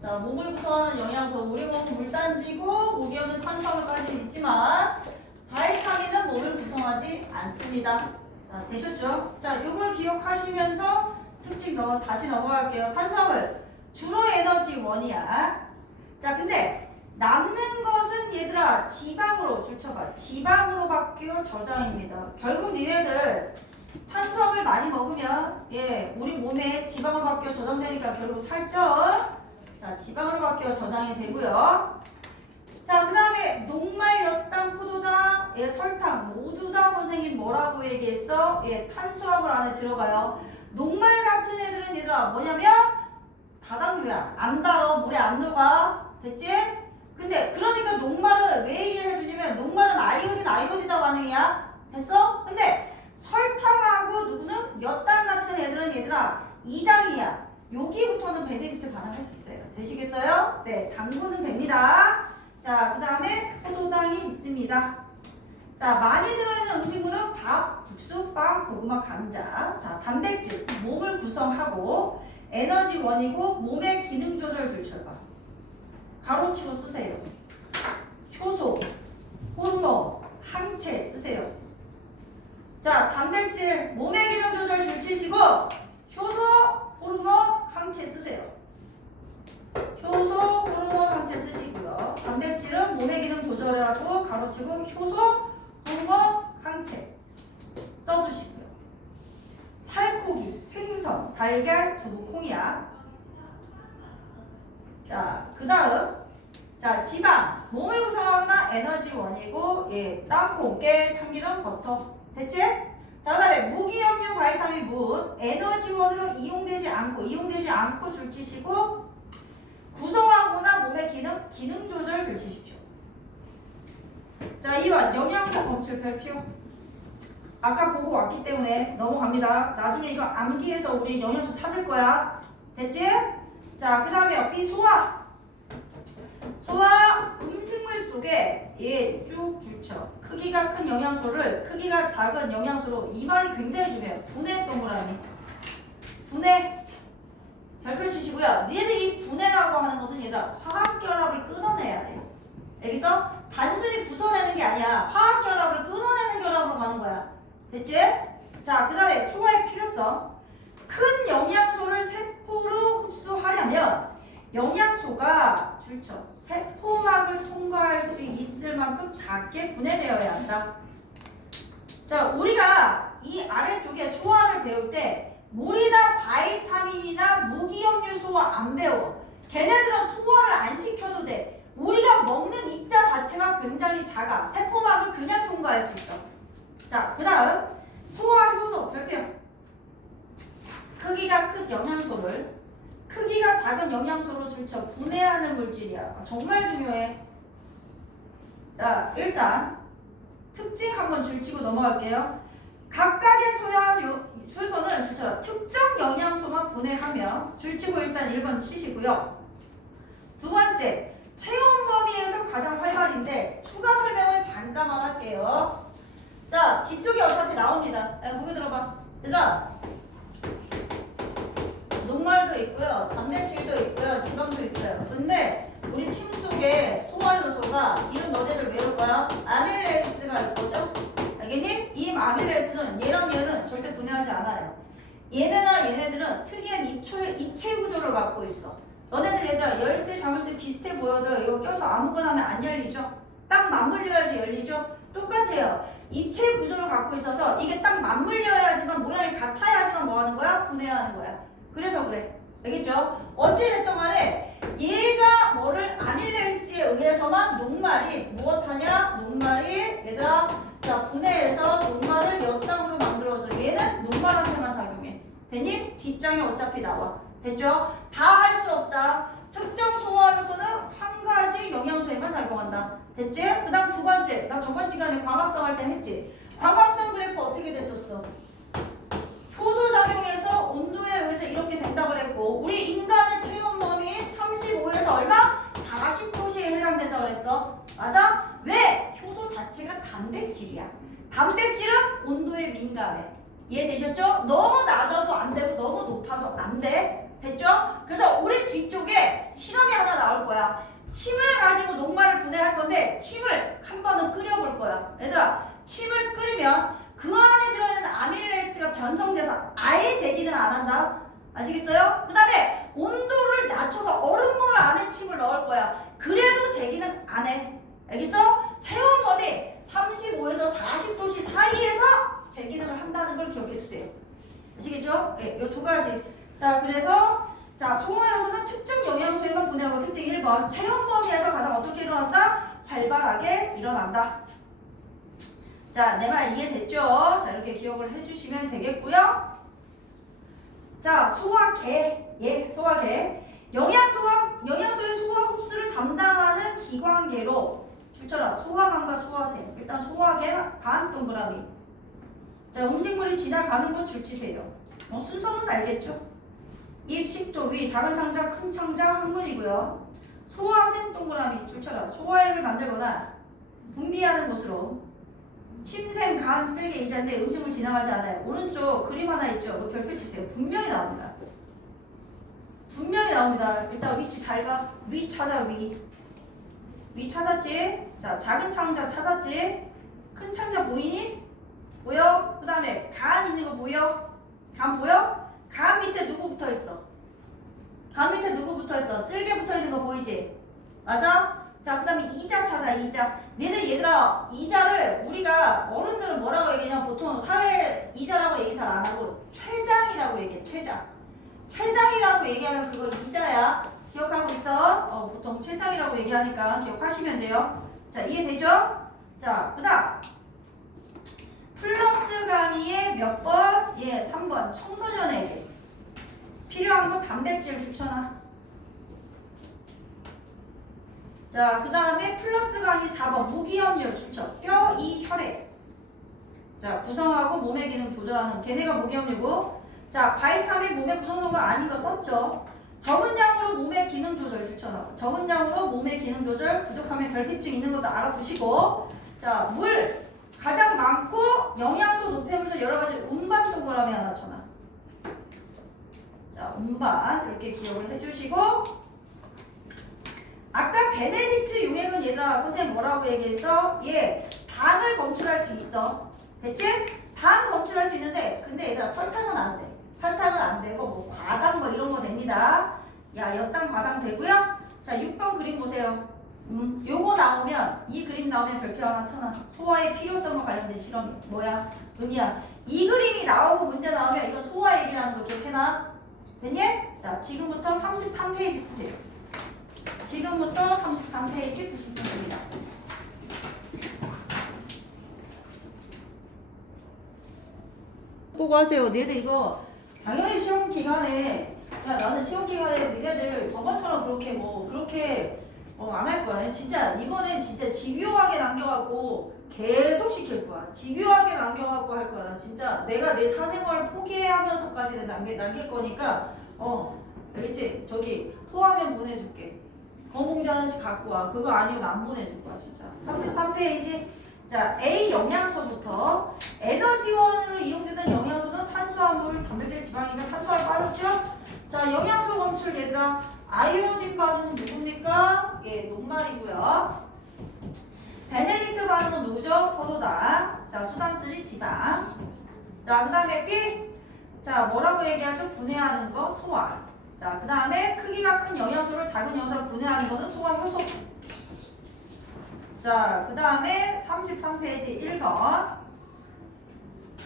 자, 몸을 구성하는 영양소. 우리 몸은 물단지고 무기염은 탄수화물까지 있지만 바이타민은 몸을 구성하지 않습니다. 자, 되셨죠? 자, 이걸 기억하시면서 특징 다시 넘어갈게요. 탄수화물 주로 에너지원이야. 자, 근데 남는 것은 얘들아 지방으로 줄쳐봐. 지방으로 바뀌어 저장입니다. 결국 니네들 탄수화물 많이 먹으면 우리 몸에 지방으로 바뀌어 저장되니까 결국 살쪄. 자, 지방으로 바뀌어 저장이 되고요. 자, 그 다음에 녹말, 엿당, 포도당, 설탕 모두 다 선생님 뭐라고 얘기했어? 탄수화물 안에 들어가요. 녹말 같은 애들은 얘들아 뭐냐면 다당류야. 안 달어. 물에 안 녹아. 됐지? 근데 그러니까 녹말은 왜 얘기를 해주냐면 녹말은 아이오디다 반응이야. 됐어? 근데 설탕하고 누구는 엿당 같은 애들은 얘들아 2당이야. 여기부터는 베네딕트 반응할 수 있어요. 되시겠어요? 네, 당분은 됩니다. 자, 그 다음에 포도당이 있습니다. 자, 많이 들어있는 음식물은 밥, 국수, 빵, 고구마, 감자. 자, 단백질, 몸을 구성하고 에너지원이고 몸의 기능 조절 줄쳐봐. 가로치고 쓰세요. 효소, 호르몬, 항체 쓰세요. 자, 단백질, 몸의 기능 조절 줄치시고 효소, 호르몬, 항체 쓰세요. 효소, 호르몬, 항체 쓰시고요. 단백질은 몸의 기능 조절하고 가로치고 효소, 호르몬, 항체 써주시고요. 살코기, 생선, 달걀, 두부, 콩이야. 자, 그 다음 자, 지방, 몸을 구성하거나 에너지원이고 땅콩, 깨, 참기름, 버터. 됐지? 자, 그 다음에 무기염류, 바이타민, 무 에너지원으로 이용되지 않고 줄치시고 구성하거나 몸의 기능 조절 줄치십시오. 자, 2번 영양소 검출 별표. 아까 보고 왔기 때문에 넘어갑니다. 나중에 이거 암기해서 우리 영양소 찾을 거야. 됐지? 자, 그 다음에 B 소화. 소화 음식물 속에 쭉 줄쳐. 크기가 큰 영양소를 크기가 작은 영양소로 이 말이 굉장히 중요해요. 분해 동그라미. 분해. 별표 치시고요. 니네들이 분해라고 하는 것은 얘들아 화학결합을 끊어내야 돼. 여기서 단순히 부숴내는 게 아니야. 화학결합을 끊어내는 결합으로 가는 거야. 됐지? 자, 그 다음에 소화의 필요성. 큰 영양소를 세포로 흡수하려면 영양소가 줄쳐 세포막을 통과할 수 있을 만큼 작게 분해되어야 한다. 자, 우리가 이 아래쪽에 소화를 배울 때 물이나 바이타민이나 무기염류 소화 안 배워. 걔네들은 소화를 안 시켜도 돼. 우리가 먹는 입자 자체가 굉장히 작아. 세포막을 그냥 통과할 수 있어. 자, 그 다음 소화 효소 별표. 크기가 큰 영양소를 크기가 작은 영양소로 줄쳐 분해하는 물질이야. 정말 중요해. 자, 일단 특징 한번 줄치고 넘어갈게요. 각각의 효소는 줄쳐라. 특정 영양소만 분해하며 줄치고 일단 1번 치시고요. 두 번째, 체온 범위에서 가장 활발인데 추가 설명을 잠깐만 할게요. 자, 뒤쪽에 어차피 나옵니다. 고개 들어봐. 얘들아, 녹말도 있고요, 단백질도 있고요, 지방도 있어요. 근데 우리 침 속에 소화효소가 이름 너네들 외울까요? 아밀레이스가 있거든? 알겠니? 이 아밀레이스는 얘랑 얘는 절대 분해하지 않아요. 얘네나 얘네들은 특이한 입체 구조를 갖고 있어. 너네들 얘들아 열쇠 자물쇠 비슷해 보여도 이거 껴서 아무거나 하면 안 열리죠? 딱 맞물려야지 열리죠? 똑같아요. 입체 구조를 갖고 있어서 이게 딱 맞물려야지만 모양이 같아야지만 뭐 하는 거야? 분해하는 거야. 그래서 그래. 알겠죠? 어찌됐든 간에 얘가 뭐를 아밀레이스에 의해서만 녹말이 무엇하냐? 녹말이 얘들아 자 분해해서 녹말을 몇 단으로 만들어줘. 얘는 녹말한테만 작용해. 됐니? 뒷장에 어차피 나와. 됐죠? 다 할 수 없다. 특정 소화 요소는 한 가지 영양소에만 작용한다. 됐지? 그 다음 두 번째. 나 저번 시간에 광합성 할 때 했지. 광합성 그래프 어떻게 됐었어? 효소 작용에서 온도에 의해서 이렇게 된다고 그랬고 우리 인간의 체온 범위 35에서 얼마? 40도씨에 해당된다고 그랬어. 맞아? 왜? 효소 자체가 단백질이야. 단백질은 온도에 민감해. 이해되셨죠? 너무 낮아도 안 되고 너무 높아도 안 돼. 됐죠? 그래서 우리 뒤쪽에 실험이 하나 나올 거야. 침을 가지고 녹말을 분해할 건데 침을 한 번은 끓여볼 거야. 얘들아 침을 끓이면 그 안에 들어있는 아밀레이스가 변성돼서 아예 제기는 안 한다. 아시겠어요? 그 다음에 온도를 낮춰서 얼음물 안에 침을 넣을 거야. 그래도 제기는 안 해. 알겠어? 체온범위 35에서 40도씨 사이에서 제기능을 한다는 걸 기억해 두세요. 아시겠죠? 예, 요 두 가지. 자, 그래서 자 소화효소는 특정 영양소에만 분해하고 특징 1번 체온 범위에서 가장 어떻게 일어난다? 활발하게 일어난다. 자, 내 말 이해됐죠? 자, 이렇게 기억을 해주시면 되겠고요. 자, 소화계. 예, 소화계. 영양소의 소화 흡수를 담당하는 기관계로 줄쳐라. 소화관과 소화샘. 일단 소화계 간 동그라미. 자, 음식물이 지나가는 건 줄치세요. 순서는 알겠죠? 입, 식도, 위, 작은 창자, 큰 창자 항문이고요. 소화샘 동그라미 줄쳐라. 소화액을 만들거나 분비하는 곳으로. 침샘, 간, 쓸개, 이자인데 음식물 지나가지 않아요. 오른쪽 그림 하나 있죠? 그 별표 치세요. 분명히 나옵니다. 분명히 나옵니다. 일단 위치 잘 봐. 위 찾아, 위. 위 찾았지? 자, 작은 창자 찾았지? 큰 창자 보이니? 보여? 그 다음에 간 있는 거 보여? 간 보여? 간 밑에 누구 붙어 있어? 간 밑에 누구 붙어 있어? 쓸개 붙어 있는 거 보이지? 맞아? 자, 그 다음에 이자 찾아, 이자. 얘들아, 이자를 우리가 어른들은 뭐라고 얘기하냐면 보통 사회 이자라고 얘기 잘 안 하고 췌장이라고 얘기해, 췌장. 췌장이라고 얘기하면 그거 이자야. 기억하고 있어? 보통 췌장이라고 얘기하니까 기억하시면 돼요. 자, 이해되죠? 자, 그 다음. 플러스 강의의 몇 번? 예, 3번. 청소년에게. 필요한 거 단백질 추천하. 자, 그 다음에 플러스 강의 4번. 무기염료 추천. 뼈, 이, 혈액. 자, 구성하고 몸의 기능 조절하는. 걔네가 무기염료고. 자, 바이타민 몸의 구성성분 아닌 거 썼죠. 적은 양으로 몸의 기능 조절 추천하고. 적은 양으로 몸의 기능 조절. 부족하면 결핍증 있는 것도 알아두시고. 자, 물. 가장 많고 영양소 노폐물들 여러 가지 운반 동그라미 하나 쳐놔. 자, 운반 이렇게 기억을 해주시고 아까 베네딕트 용액은 얘들아 선생님 뭐라고 얘기했어? 예, 당을 검출할 수 있어. 됐지? 당 검출할 수 있는데 근데 얘들아 설탕은 안 돼. 설탕은 안 되고 뭐 과당 뭐 이런 거 됩니다. 야, 엿당 과당 되고요. 자, 6번 그림 보세요. 요거 나오면 이 그림 나오면 별표 하나 쳐놔. 소화의 필요성과 관련된 실험이 뭐야? 응이야. 이 그림이 나오고 문제 나오면 이거 소화 얘기라는 거 기억해놔. 됐니? 자, 지금부터 33페이지 푸세요. 지금부터 33페이지 푸시면 됩니다. 보고 하세요. 너희들 이거 당연히 시험 기간에 야, 나는 시험 기간에 너희들 저번처럼 그렇게 안 할 거야. 진짜 이번엔 진짜 집요하게 남겨갖고 계속 시킬 거야. 집요하게 남겨갖고 할 거야. 나 진짜 내가 내 사생활을 포기하면서까지는 남길 거니까 알겠지? 저기 토하면 보내줄게. 검봉지 하나씩 갖고 와. 그거 아니면 안 보내줄 거야 진짜. 33페이지. 자, A 영양소부터 에너지원으로 이용되는 영양소는 탄수화물, 단백질, 지방이면 탄수화물 빠졌죠? 자, 영양소 검출 얘들아. 아이오딘 반응은 누굽니까? 예, 녹말이고요. 베네딕트 반응은 누구죠? 포도당. 자, 수단쓰리 지방. 자, 그 다음에 B. 자, 뭐라고 얘기하죠? 분해하는 거 소화. 자, 그 다음에 크기가 큰 영양소를 작은 영양소로 분해하는 거는 소화 효소. 자, 그 다음에 33페이지 1번.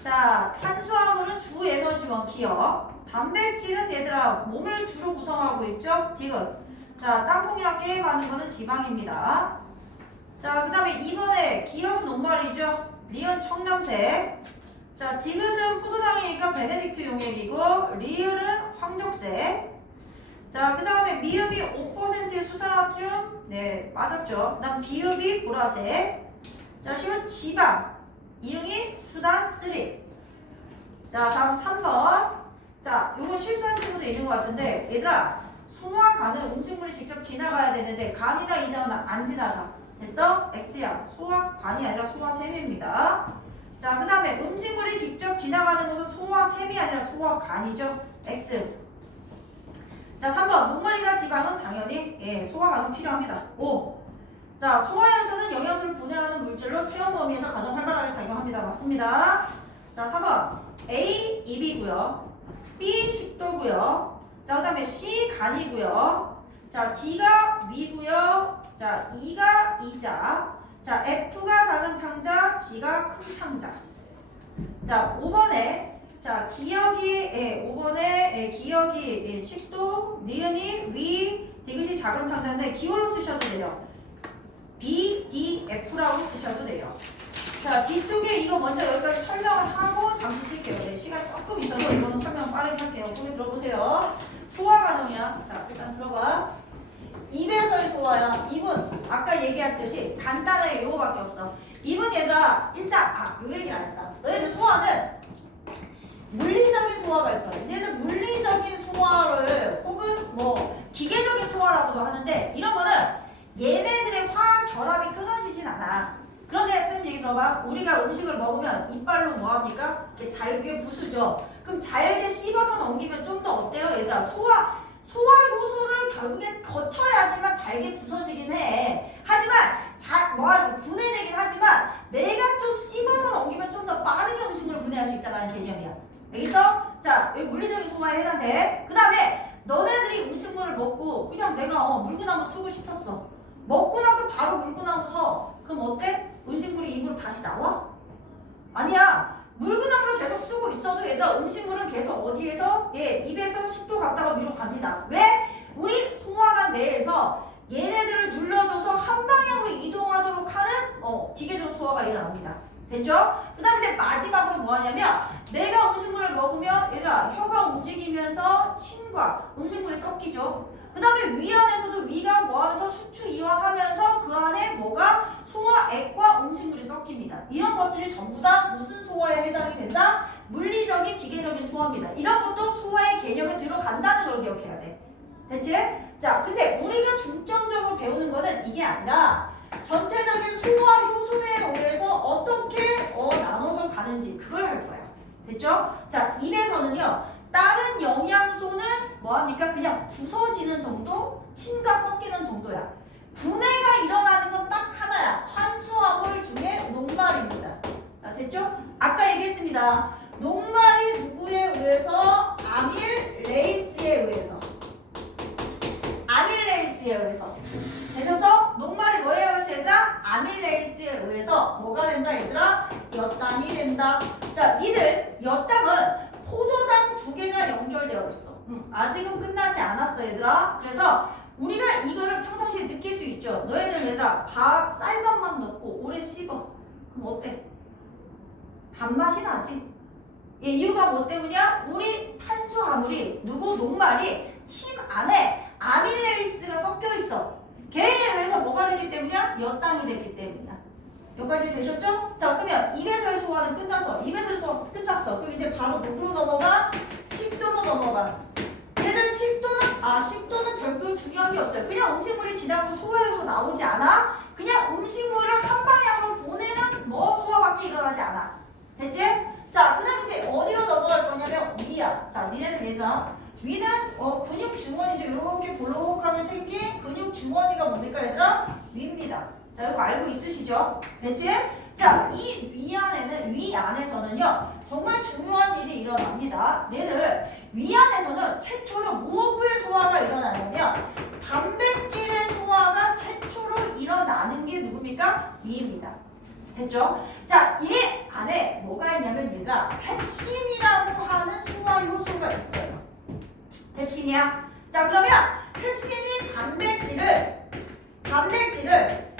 자, 탄수화물은 주 에너지원 기억. 단백질은 얘들아 몸을 주로 구성하고 있죠? 디귿. 자, 땅콩이와 게임하는 거는 지방입니다. 자, 그 다음에 이번에 기억은 녹말이죠? 리은 청렴색. 자, 디귿은 포도당이니까 베네딕트 용액이고 리을은 황적색. 자, 그 다음에 미음이 5%의 수산화흄. 네, 맞았죠? 그 다음 비읍이 보라색. 자, 시은 지방. 이응이 수단 3. 자, 다음 3번. 자, 요거 실수한 친구도 있는 것 같은데 얘들아 소화간은 음식물이 직접 지나가야 되는데 간이나 이장은 안 지나가. 됐어? X야. 소화관이 아니라 소화샘입니다. 자, 그 다음에 음식물이 직접 지나가는 곳은 소화샘이 아니라 소화간이죠. X. 자, 3번. 녹말이나 지방은 당연히 소화관은 필요합니다. 5. 자, 소화효소는 영양소를 분해하는 물질로 체온 범위에서 가장 활발하게 작용합니다. 맞습니다. 자, 4번. A, 입이고요. B, 식도고요. 자, 그 다음에 C, 간이고요. 자, D가 위고요. 자, E가 이자. 자, F가 작은 창자, G가 큰 창자. 자, 5번에 자, 기억이 5번에 기억이 식도, 니은이 위, 디귿이 작은 창자인데 기호로 쓰셔도 돼요. B, D, F라고 쓰셔도 돼요. 자, 뒤쪽에 이거 먼저 여기까지 설명을 하고 잠시 쉴게요. 네, 시간 조금 있어서 이거는 설명 빠르게 할게요. 거기 들어보세요. 소화 과정이야. 자, 일단 들어봐. 입에서의 소화야. 입은 아까 얘기했듯이 간단하게 요거밖에 없어. 입은 얘들아 일단 요 얘기를 안 했다. 너희들 소화는 물리적인 소화가 있어. 얘는 물리적인 소화를 혹은 뭐 기계적인 소화라고도 하는데 이런 거는 얘네들의 화학 결합이 끊어지진 않아. 그런데 선생님 얘기 들어봐. 우리가 음식을 먹으면 이빨로 뭐합니까? 잘게 부수죠. 그럼 잘게 씹어서 넘기면 좀 더 어때요? 얘들아 소화 효소를 결국에 거쳐야지만 잘게 부서지긴 해. 하지만 분해되긴 하지만 내가 좀 씹어서 넘기면 좀 더 빠르게 음식물을 분해할 수 있다는 개념이야. 알겠어? 자, 여기 물리적인 소화에 해당돼. 그 다음에 너네들이 음식물을 먹고 그냥 내가 물구나무 쓰고 싶었어. 먹고 나서 바로 물구나무 서. 그럼 어때? 음식물이 입으로 다시 나와? 아니야. 물구나무를 계속 쓰고 있어도 얘들아 음식물은 계속 어디에서? 입에서 식도 갔다가 위로 갑니다. 왜? 우리 소화관 내에서 얘네들을 눌러줘서 한 방향으로 이동하도록 하는 기계적 소화가 일어납니다. 됐죠? 그 다음 이제 마지막으로 뭐 하냐면 내가 음식물을 먹으면 얘들아 혀가 움직이면서 침과 음식물이 섞이죠. 그 다음에 위 안에서도 위가 뭐 하면서 수축 이완하면서 그 안에 뭐가 소화액과 음식물이 섞입니다. 이런 것들이 전부 다 무슨 소화에 해당이 된다? 물리적인 기계적인 소화입니다. 이런 것도 소화의 개념에 들어간다는 걸 기억해야 돼. 됐지? 자, 근데 우리가 중점적으로 배우는 거는 이게 아니라 전체적인 소화 효소에 의해서 어떻게 나눠서 가는지 그걸 할 거야. 됐죠? 자, 입에서는요. 다른 영양소는 뭐합니까? 그냥 부서지는 정도? 침과 섞이는 정도야. 분해가 일어나는 건 딱 하나야. 탄수화물 중에 녹말입니다. 자, 됐죠? 아까 얘기했습니다. 녹말이 누구에 의해서? 아밀레이스에 의해서. 아밀레이스에 의해서. 되셨어? 녹말이 뭐에 의해서 얘들아? 아밀레이스에 의해서 뭐가 된다 얘들아? 엿당이 된다. 자, 니들 엿당은 포도당 2개가 연결되어 있어. 아직은 끝나지 않았어 얘들아. 그래서 우리가 이거를 평상시에 느낄 수 있죠. 너희들 얘들아 쌀밥만 넣고 오래 씹어. 그럼 어때? 단맛이 나지. 이유가 뭐 때문이야? 우리 탄수화물이 녹말이 침 안에 아밀레이스가 섞여 있어. 걔에 의해서 뭐가 됐기 때문이야? 엿당이 됐기 때문이야. 여기까지 되셨죠? 자, 그러면 입에서의 소화는 끝났어. 입에서의 소화 끝났어. 그럼 이제 바로 누구로 넘어가? 식도로 넘어가. 얘는 식도는 별로 중요한 게 없어요. 그냥 음식물이 지나가고 소화효소 나오지 않아? 그냥 음식물을 한 방향으로 보내는 소화밖에 일어나지 않아. 됐지? 자, 그 다음 이제 어디로 넘어갈 거냐면 위야. 자, 니네들 얘들아. 위는 근육 주머니죠. 이렇게 볼록하게 생긴 근육 주머니가 뭡니까 얘들아? 위입니다. 자, 이거 알고 있으시죠? 됐지? 자, 이 위 안에서는요 정말 중요한 일이 일어납니다. 얘들 위 안에서는 최초로 무엇의 소화가 일어나냐면 단백질의 소화가 최초로 일어나는 게 누굽니까? 위입니다. 됐죠? 자, 이 안에 뭐가 있냐면 얘들아 펩신이라고 하는 소화 효소가 있어요. 펩신이야. 자, 그러면 펩신이 단백질을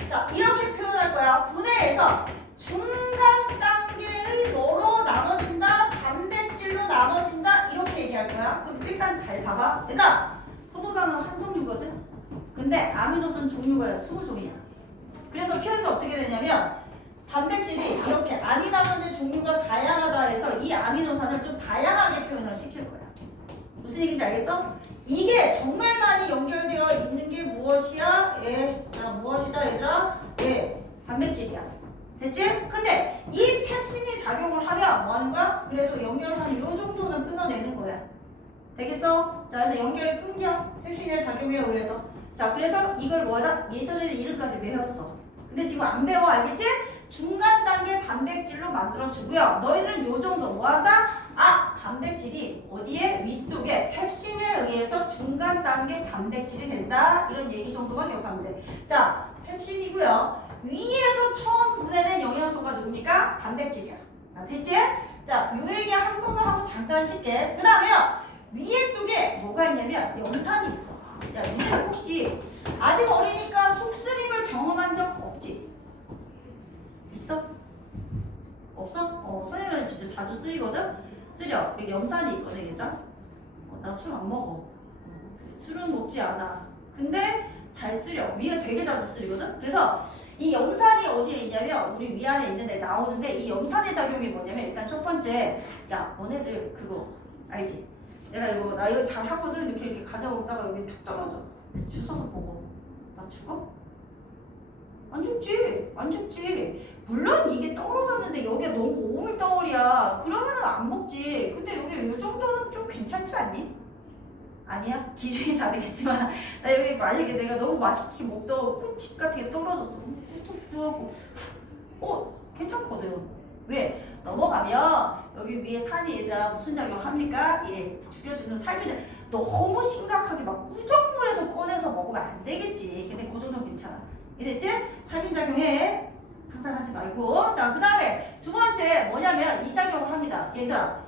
자 이렇게 표현할 거야. 분해해서 중간 단계의 뭐로 나눠진다? 단백질로 나눠진다. 이렇게 얘기할 거야. 그럼 일단 잘 봐봐. 얘들아 포도당은 한 종류거든. 근데 아미노산 종류가 20종이야. 그래서 표현이 어떻게 되냐면 단백질이 이렇게 아미노산의 종류가 다양하다 해서 이 아미노산을 좀 다양하게 표현을 시킬 거야. 무슨 얘기인지 알겠어? 이게 정말 많이 연결되어 있는 게 무엇이야? 무엇이다 얘들아? 단백질이야. 됐지? 근데 이 펩신이 작용을 하면 뭐 하는 거야? 그래도 연결을 한 요 정도는 끊어내는 거야. 되겠어? 자, 그래서 연결이 끊겨. 펩신의 작용에 의해서. 자, 그래서 이걸 뭐하다? 예전에는 이름까지 외웠어. 근데 지금 안 배워. 알겠지? 중간 단계 단백질로 만들어주고요. 너희들은 요 정도 뭐한다? 단백질이 어디에? 윗속에 펩신에 의해서 중간 단계 단백질이 된다. 이런 얘기 정도만 기억하면 돼. 자, 펩신이고요. 위에서 처음 분해된 영양소가 누굽니까? 단백질이야. 자, 됐지? 자, 요 얘기 한 번만 하고 잠깐 쉴게. 그 다음에 위에 속에 뭐가 있냐면 염산이 있어. 야, 니네 혹시 아직 어리니까 속쓰림을 경험한 적 없지? 있어? 없어? 선생님은 진짜 자주 쓰이거든? 쓰려. 여기 염산이 있거든, 얘들아. 나 술 안 먹어. 술은 먹지 않아. 근데 잘 쓰려. 위에 되게 자주 쓰리거든? 그래서 이 염산이 어디에 있냐면 우리 위 안에 있는데 나오는데 이 염산의 작용이 뭐냐면 일단 첫 번째 야, 너네들 그거 알지? 나 이거 잘 하거든? 이렇게 가져오다가 여기 툭 떨어져. 주워서 먹어. 나 죽어? 안 죽지. 안 죽지. 물론 이게 떨어졌는데 여기가 너무 오물덩어리야. 그러면은 안 먹지. 근데 여기 요 정도는 좀 괜찮지 않니? 아니야? 기준이 다르겠지만 나 여기 만약에 내가 너무 맛있게 먹다가 콘칩 같은 게 떨어졌어. 또 괜찮거든. 왜? 넘어가면 여기 위에 산이 얘들아 무슨 작용을 합니까? 죽여주는 살균제. 너무 심각하게 막 우정물에서 꺼내서 먹으면 안 되겠지. 근데 그 정도는 괜찮아. 이랬지? 살균작용해. 상상하지 말고. 자, 그 다음에 두 번째 뭐냐면 이 작용을 합니다. 얘들아,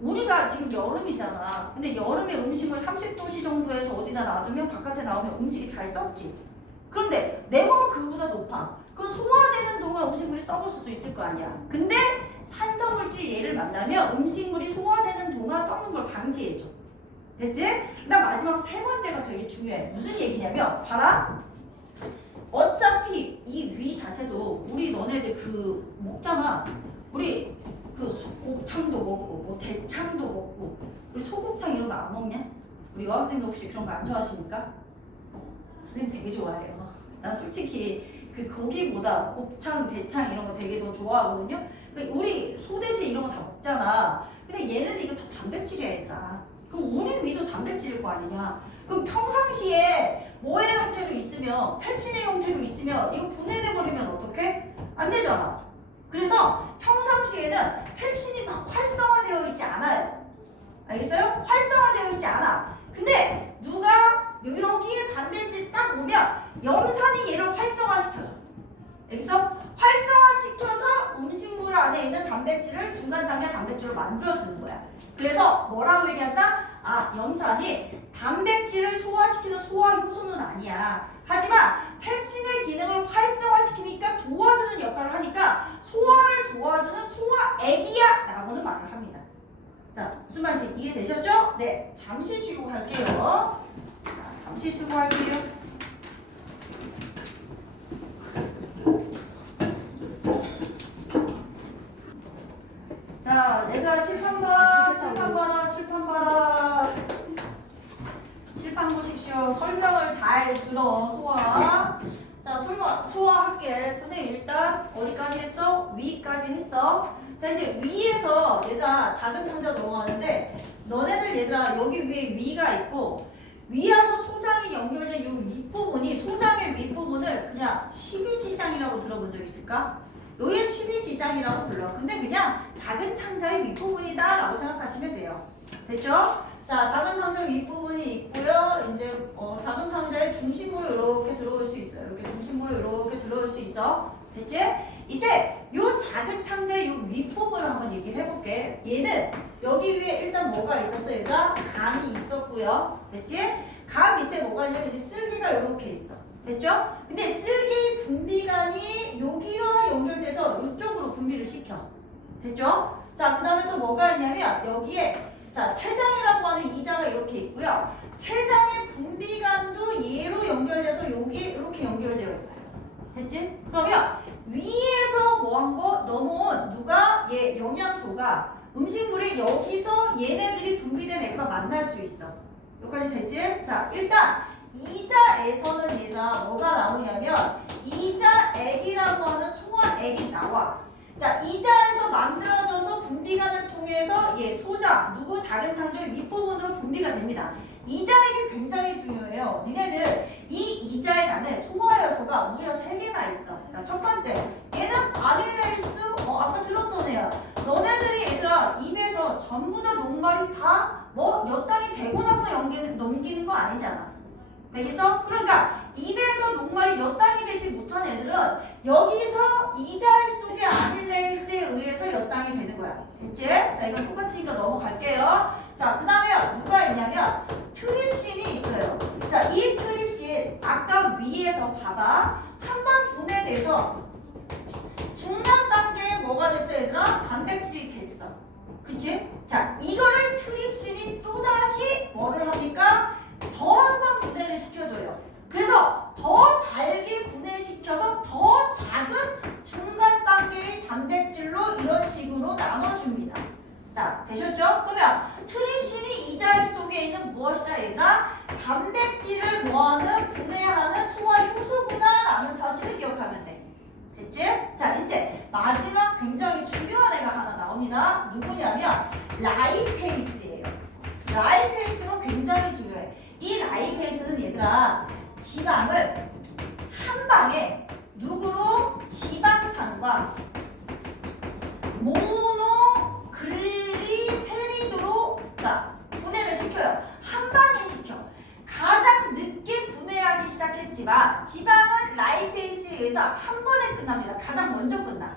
우리가 지금 여름이잖아. 근데 여름에 음식을 30도씨 정도에서 어디다 놔두면 바깥에 나오면 음식이 잘 썩지. 그런데 내 몸은 그거보다 높아. 그럼 소화되는 동안 음식물이 썩을 수도 있을 거 아니야. 근데 산성물질 얘를 만나면 음식물이 소화되는 동안 썩는 걸 방지해줘. 됐지? 그다음 마지막 세 번째가 되게 중요해. 무슨 얘기냐면 봐라. 어차피 이 위 자체도 우리 너네들 그 먹잖아. 우리 그 곱창도 먹고 뭐 대창도 먹고 우리 소곱창 이런 거 안 먹냐? 우리 여학생들 혹시 그런 거 안 좋아하십니까? 선생님 되게 좋아해요. 난 솔직히 그 고기보다 곱창, 대창 이런 거 되게 더 좋아하거든요. 우리 소돼지 이런 거 다 먹잖아. 근데 얘는 이거 다 단백질이야 얘들아. 그럼 우리 위도 단백질일 거 아니냐? 그럼 평상시에 뭐의 형태로 있으면 펩신의 형태로 있으면 이거 분해돼 버리면 어떡해? 안 되잖아. 그래서 평상시에는 펩신이 막 활성화되어 있지 않아요. 알겠어요? 활성화되어 있지 않아. 근데 누가 여기에 단백질 딱 오면 염산이 얘를 활성화시켜줘. 여기서 활성화시켜서 음식물 안에 있는 단백질을 중간 단계 단백질로 만들어주는 거야. 그래서 뭐라고 얘기한다? 염산이 단백질을 소화시키는 소화 효소는 아니야. 하지만 펩신의 기능을 활성화시키니까 도와주는 역할을 하니까 소화를 도와주는 소화액이야 라고는 말을 합니다. 자, 무슨 말인지 이해되셨죠? 네, 잠시 쉬고 갈게요. 자, 잠시 쉬고 할게요. 자, 얘들아 칠판 봐. 칠판 봐라. 칠판 봐라. 칠판 보십시오. 설명을 잘 들어. 소화. 자, 소화할게. 선생님 일단 어디까지 했어? 위까지 했어. 자, 이제 위에서 얘들아 작은 창자 넘어가는데 너네들 얘들아 여기 위에 위가 있고 위하고 소장이 연결된 이 윗부분이 소장의 윗부분을 그냥 12지장이라고 들어본 적 있을까? 여기에 12지장이라고 불러. 근데 그냥 작은 창자의 윗부분이다 라고 생각하시면 돼요. 됐죠? 자, 작은 창자 윗부분이 있고요. 이제 작은 창자의 중심으로 이렇게 들어올 수 있어요. 이렇게 중심으로 이렇게 들어올 수 있어. 됐지? 이때 요 작은 창자의 요 윗부분을 한번 얘기를 해볼게. 얘는 여기 위에 일단 뭐가 있었어 얘들아? 간이 있었고요. 됐지? 간 밑에 뭐가 있냐면 이제 쓸개가 이렇게 있어. 됐죠? 근데 쓸개의 분비관이 여기와 연결돼서 이쪽으로 분비를 시켜. 됐죠? 자, 그 다음에 또 뭐가 있냐면 여기에 자, 췌장이라고 하는 이자가 이렇게 있고요. 췌장의 분비관도 얘로 연결돼서 여기 이렇게 연결되어 있어요. 됐지? 그러면 위에서 뭐한 거 넘어온 누가 얘 영양소가 음식물이 여기서 얘네들이 분비된 애가 만날 수 있어. 여기까지 됐지? 자, 일단 이자에서는 얘들아 뭐가 나오냐면 이자액이라고 하는 소화액이 나와. 자, 이자에서 만들어져서 분비관을 통해서 얘 소자 누구 작은 창조의 윗부분으로 분비가 됩니다. 이자액이 굉장히 중요해요. 니네들 이 이자액 안에 소화효소가 무려 3개나 있어. 자, 첫 번째 얘는 아밀레이스 아까 들었던 애야. 너네들이 얘들아 입에서 전부 다 녹말이 다 뭐 몇 단이 되고 나서 넘기는 거 아니잖아. 되겠어? 그러니까 입에서 녹말이 몇 단이 되지 못한 애들은 여기서 이자액 속의 아밀레이스에 의해서 몇 단이 되는 거야. 됐지? 자, 이건 똑같으니까 넘어갈게요. 자, 그 다음에 누가 있냐면 트립신이 있어요. 자, 이 트립신 아까 위에서 봐봐. 한 번 분해돼서 중간 단계에 뭐가 됐어 얘들아? 단백질이 됐어. 그치? 자, 이거를 트립신이 또다시 뭐를 합니까? 더 한 번 분해를 시켜줘요. 그래서 더 잘게 분해시켜서 더 작은 중간 단계의 단백질로 이런 식으로 나눠줍니다. 자, 되셨죠? 그러면 트립신이 이자액 속에 있는 무엇이다 얘들아? 단백질을 뭐하는 분해하는 소화효소구나 라는 사실을 기억하면 돼. 됐지? 자, 이제 마지막 굉장히 중요한 애가 하나 나옵니다. 누구냐면 라이페이스예요. 라이페이스가 굉장히 중요해. 이 라이페이스는 얘들아 지방을 한 방에 누구로? 지방산과 모노글리세리드로 자 분해를 시켜요. 한 방에 시켜. 가장 늦게 분해하기 시작했지만 지방은 라이페이스에 의해서 한 번에 끝납니다. 가장 먼저 끝나.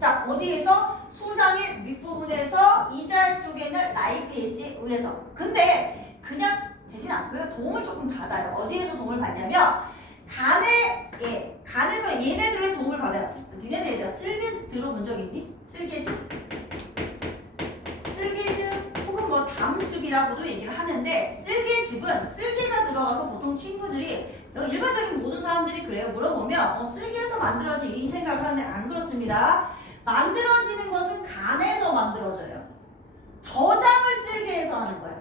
자, 어디에서? 소장의 윗부분에서 이자액 속에 있는 라이페이스에 의해서. 근데 그냥 되진 않고요. 도움을 조금 받아요. 어디에서 도움을 받냐면 간에서 얘네들의 도움을 받아요. 니네들 얘들아 쓸개즙 들어본 적 있니? 쓸개즙 혹은 뭐 담즙이라고도 얘기를 하는데 쓸개즙은 쓸개가 들어가서 보통 친구들이 일반적인 모든 사람들이 그래요. 물어보면 쓸개에서 만들어진 이 생각을 하는데 안 그렇습니다. 만들어지는 것은 간에서 만들어져요. 저장을 쓸개에서 하는 거야.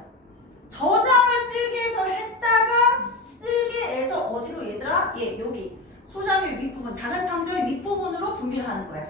저장을 쓸개에서 했다가 쓸개에서 어디로 얘들아? 여기 소장의 윗부분, 작은 창조의 윗부분으로 분비를 하는 거야.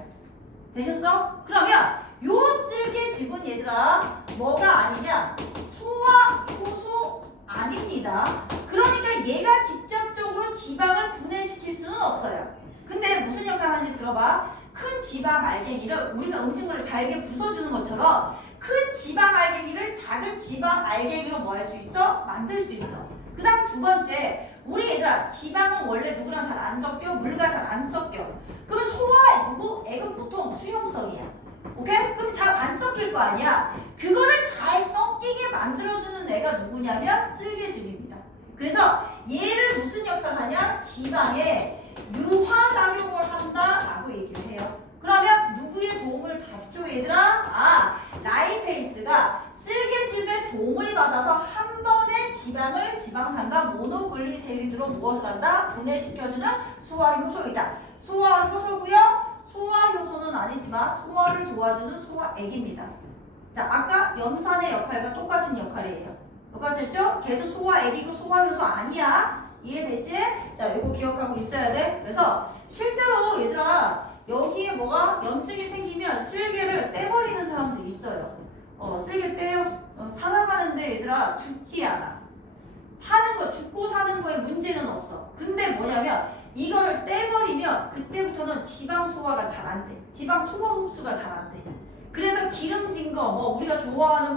되셨어? 그러면 요 쓸개즙은 얘들아 뭐가 아니냐? 소화효소 아닙니다. 그러니까 얘가 직접적으로 지방을 분해시킬 수는 없어요. 근데 무슨 역할을 하는지 들어봐. 큰 지방 알갱이를 우리가 음식물을 잘게 부숴주는 것처럼 큰 지방 알갱이를 작은 지방 알갱이로 뭐 할 수 있어? 만들 수 있어. 그 다음 두 번째, 우리 얘들아 지방은 원래 누구랑 잘 안 섞여? 물과 잘 안 섞여. 그럼 소화 누구? 액은 보통 수용성이야. 오케이? 그럼 잘 안 섞일 거 아니야. 그거를 잘 섞이게 만들어주는 애가 누구냐면 쓸개즙입니다. 그래서 얘를 무슨 역할을 하냐? 지방에 유화작용을 한다라고 얘기를 해요. 그러면 누구의 도움을 받죠 얘들아? 라이페이스가 쓸개즙의 도움을 받아서 한 번에 지방을 지방산과 모노글리세리드로 무엇을 한다? 분해시켜주는 소화효소이다. 소화효소고요. 소화효소는 아니지만 소화를 도와주는 소화액입니다. 자, 아까 염산의 역할과 똑같은 역할이에요. 똑같았죠? 걔도 소화액이고 소화효소 아니야. 이해됐지? 자, 이거 기억하고 있어야 돼. 그래서 실제로 얘들아 여기에 뭐가 염증이 생기면 쓸개를 떼버리는 사람도 있어요. 쓸개 떼요. 살아가는데 얘들아 죽지 않아. 죽고 사는 거에 문제는 없어. 근데 뭐냐면 이거를 떼버리면 그때부터는 지방 소화가 잘 안 돼. 지방 소화 흡수가 잘 안 돼. 그래서 기름진 거, 우리가 좋아하는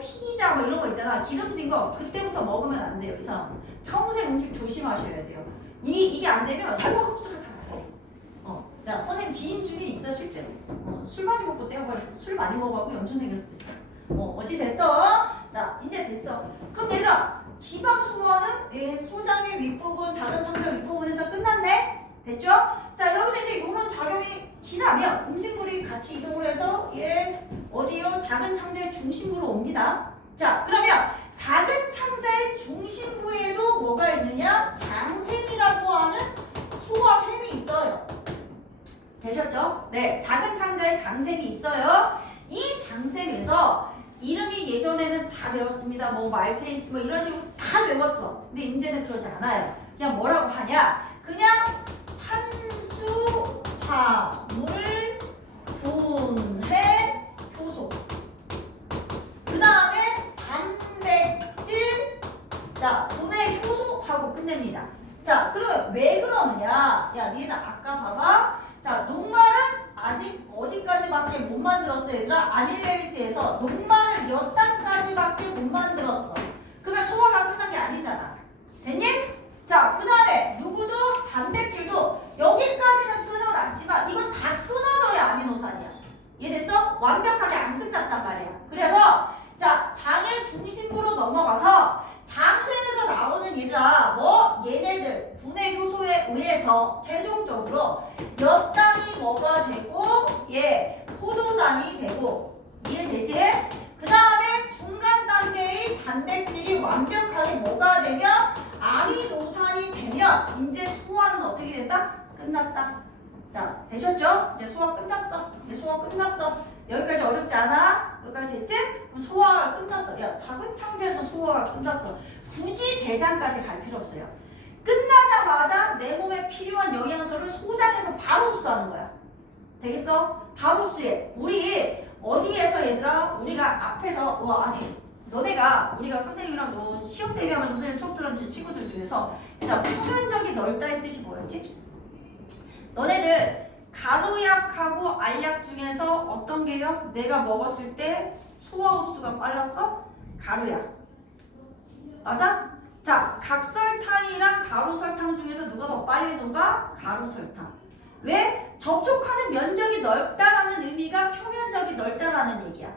피자 이런 거 있잖아. 기름진 거 그때부터 먹으면 안 돼요. 이 사람 평생 음식 조심하셔야 돼요. 이게 안 되면 소화 흡수가 잘 안 돼. 자, 선생님 지인 중에 있어 실제로. 술 많이 먹고 떼어버렸어. 술 많이 먹어갖고 염증 생겨서 됐어. 어찌 됐든. 자, 이제 됐어. 그럼 얘들아, 지방 소화는 소장의 윗부분, 작은 창자 윗부분에서 끝났네. 됐죠? 자, 여기서 이제 이런 작용이 지나면 음식물이 같이 이동을 해서 어디요? 작은 창자의 중심부로 옵니다. 자, 그러면 작은 창자의 중심부에도 뭐가 있느냐? 장샘이라고 하는 소화샘이 있어요. 되셨죠? 네, 작은 창자에 장샘이 있어요. 이 장샘에서 이름이 예전에는 다 배웠습니다. 뭐 말테이스 뭐 이런 식으로 다 외웠어. 근데 이제는 그러지 않아요. 그냥 뭐라고 하냐? 그냥 탄수화물 분해 효소. 그 다음에 단백질 분해 효소하고 끝냅니다. 자, 그러면 왜 그러느냐? 야, 니는 아까 봐봐. 자, 녹말은 아직 어디까지밖에 못 만들었어, 얘들아? 아밀레이스에서 녹말을 몇 단까지밖에 못 만들었어. 그러면 소화가 끝난 게 아니잖아. 됐니? 자, 그 다음에 누구도 단백질도 여기까지는 끊어놨지만 이건 다 끊어져야 아미노산이야. 이해됐어? 완벽하게 안 끝났단 말이야. 그래서 자, 장의 중심부로 넘어가서 장샘에서 나오는 얘들아 얘네들 분해 효소에 의해서 최종적으로 몇 단이 뭐가 되고 포도당이 되고 이해되지? 그 다음에 중간 단계의 단백질이 완벽하게 뭐가 되면 아미노산이 되면 이제 소화는 어떻게 된다? 끝났다. 자, 되셨죠? 이제 소화 끝났어. 이제 소화 끝났어. 여기까지 어렵지 않아? 여기까지 됐지? 그럼 소화가 끝났어. 야, 작은 창자에서 소화가 끝났어. 굳이 대장까지 갈 필요 없어요. 끝나자마자 내 몸에 필요한 영양소를 소장에서 바로 흡수하는 거야. 되겠어? 바로 흡수해. 우리 어디에서 얘들아? 우리가 앞에서 아니 너네가 우리가 선생님이랑 너 시험 대비하면서 선생님 수업 들은 친구들 중에서 일단 표면적이 넓다의 뜻이 뭐였지? 너네들 가루약하고 알약 중에서 어떤 게요? 내가 먹었을 때 소화 흡수가 빨랐어? 가루약. 맞아? 자, 각설탕이랑 가루설탕 중에서 누가 더 빨리 녹아? 가루설탕. 왜? 접촉하는 면적이 넓다라는 의미가 표면적이 넓다라는 얘기야.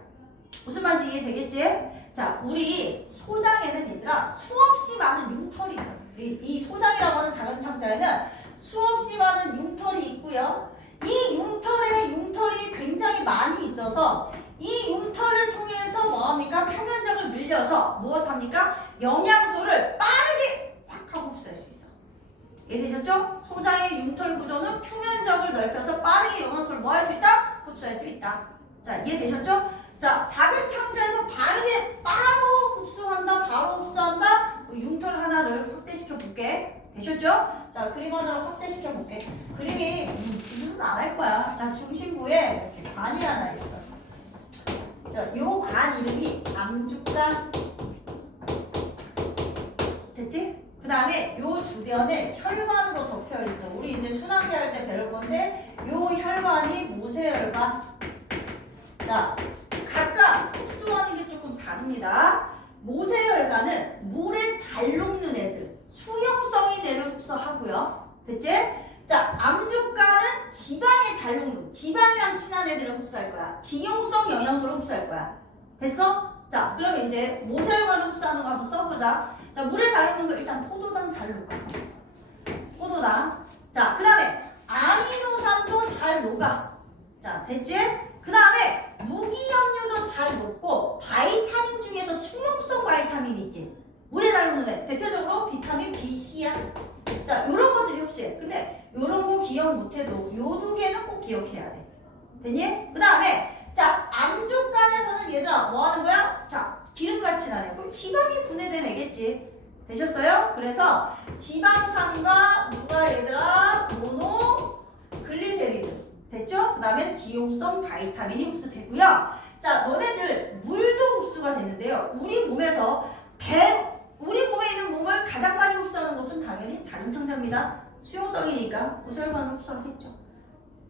무슨 말인지 이해되겠지? 자, 우리 소장에는 얘들아 수없이 많은 융털이 있어. 이 소장이라고 하는 작은 창자에는 수없이 많은 융털이 있고요. 이 융털이 굉장히 많이 있어서 이 융털을 통해서 뭐합니까? 표면적을 늘려서 무엇합니까? 영양소를 빠르게 확 하고 흡수할 수 있어. 이해되셨죠? 소장의 융털 구조는 표면적을 넓혀서 빠르게 영양소를 뭐 할 수 있다? 흡수할 수 있다. 자, 이해되셨죠? 자, 작은 창자에서 바르게 바로 흡수한다. 바로 흡수한다. 융털 하나를 확대시켜 볼게. 되셨죠? 자, 그림 하나로 확대시켜 볼게. 그림이 무슨 안 할 거야. 자, 중심부에 이렇게 관이 하나 있어. 자, 요 관 이름이 암죽관. 됐지? 그 다음에 요 주변에 혈관으로 덮여 있어. 우리 이제 순환계 할 때 배울 건데 요 혈관이 모세혈관. 자, 각각 흡수하는 게 조금 다릅니다. 모세혈관은 물에 잘 녹는 애들, 수용성인 애를 흡수하고요. 됐지? 자, 암죽관은 지방에 잘 녹는, 지방이랑 친한 애들을 흡수할 거야. 지용성 영양소를 흡수할 거야. 됐어? 자, 그럼 이제 모세혈관을 흡수하는 거 한번 써보자. 자, 물에 잘 녹는 거 일단 포도당 잘 녹아. 포도당. 자, 그 다음에 아미노산도 잘 녹아. 자, 됐지? 그 다음에 무기염료도 잘 녹고 바이타민 중에서 수용성 바이타민 있지? 물에 잘 녹는 애. 대표적으로 비타민 B, C야. 자, 요런 것들이 흡수해. 근데 요런 거 기억 못해도 요 두 개는 꼭 기억해야 돼. 됐니? 그 다음에 자, 암죽간에서는 얘들아 뭐 하는 거야? 자, 기름같이 나네. 그럼 지방이 분해된 애겠지. 되셨어요? 그래서 지방산과 누가 얘들아 모노글리세리드. 됐죠? 그 다음에 지용성 바이타민이 흡수되고요. 자, 너네들 물도 흡수가 되는데요. 우리 몸에 있는 몸을 가장 많이 흡수하는 것은 당연히 작은 창자입니다. 수용성이니까 모세혈관을 흡수하겠죠.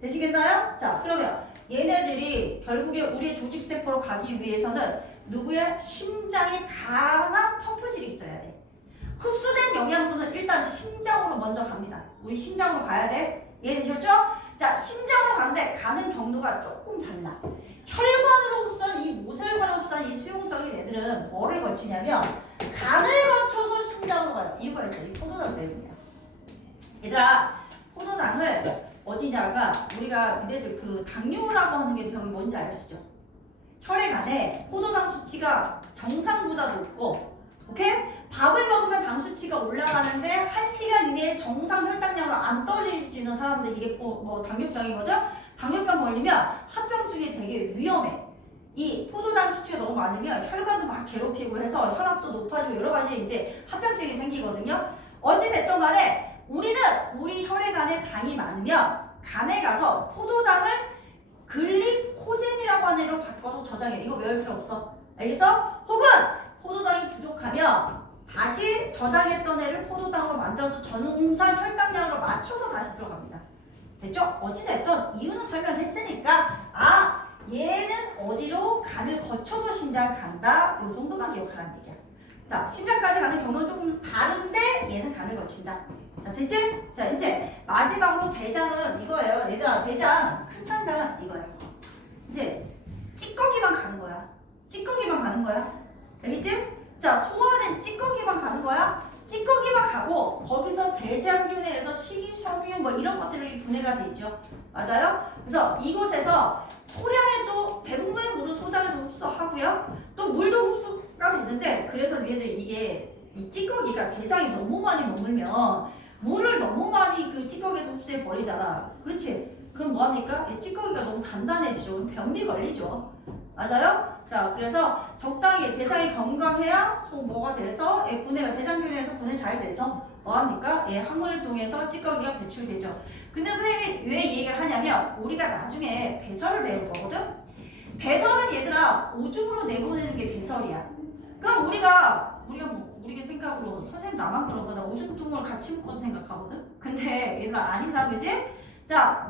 되시겠나요? 자, 그러면 얘네들이 결국에 우리의 조직세포로 가기 위해서는 누구야? 심장에 강한 펌프질이 있어야 돼. 흡수된 영양소는 일단 심장으로 먼저 갑니다. 우리 심장으로 가야 돼. 이해되셨죠? 자, 심장으로 가는데 가는 경로가 조금 달라. 혈관으로 흡수한 이 모세혈관으로 흡수한 이 수용성이 얘들은 뭐를 거치냐면 간을 거쳐서 심장으로 가요. 이유가 있어요. 이 포도당 때문이야. 얘들아, 포도당을 어디냐가 우리가 니네들 그 당뇨라고 하는 게 병이 뭔지 아시죠? 혈액안에 포도당 수치가 정상보다 높고, 오케이? 밥을 먹으면 당 수치가 올라가는데 1시간 이내에 정상 혈당량으로 안 떨어지는 사람들 이게 뭐 당뇨병이거든? 당뇨병 걸리면 합병증이 되게 위험해. 이 포도당 수치가 너무 많으면 혈관도 막 괴롭히고 해서 혈압도 높아지고 여러 가지 이제 합병증이 생기거든요. 어찌 됐든 간에 우리는 우리 혈액안에 당이 많으면 간에 가서 포도당을 글리코젠이라고 하는 애로 바꿔서 저장해. 이거 외울 필요 없어. 알겠어? 혹은 포도당이 부족하면 다시 저장했던 애를 포도당으로 만들어서 정상 혈당량으로 맞춰서 다시 들어갑니다. 됐죠? 어찌됐든 이유는 설명했으니까 얘는 어디로 간을 거쳐서 심장 간다. 요 정도만 기억하라는 얘기야. 자, 심장까지 가는 경로는 조금 다른데 얘는 간을 거친다. 자, 됐지? 자, 이제 마지막으로 대장은 이거예요. 얘들아, 대장 큰 창자는 이거예요. 이제 찌꺼기만 가는 거야. 찌꺼기만 가는 거야. 알겠지? 자, 소화는 찌꺼기만 가는 거야. 찌꺼기만 가고 거기서 대장균에서 식이섬유 뭐 이런 것들이 분해가 되죠. 맞아요? 그래서 이곳에서 소량의 또 대부분의 물은 소장에서 흡수하고요. 또 물도 흡수가 되는데 그래서 얘들 이게 이 찌꺼기가 대장이 너무 많이 머물면 물을 너무 많이 그 찌꺼기에서 흡수해 버리잖아. 그렇지? 그럼 뭐합니까? 이 찌꺼기가 너무 단단해지죠. 그럼 변비 걸리죠. 맞아요? 자, 그래서 적당히 대장이 건강해야 소모가 돼서 분해가 대장균에서 분해 잘 돼서 뭐합니까? 항문을 통해서 찌꺼기가 배출되죠. 근데 선생님이 왜 이 얘기를 하냐면 우리가 나중에 배설을 배울 거거든? 배설은 얘들아 오줌으로 내보내는 게 배설이야. 그럼 우리가 생각으로 선생님 나만 그런 거다. 오줌통을 같이 묶어서 생각하거든? 근데 얘들아 아니다, 그지? 자,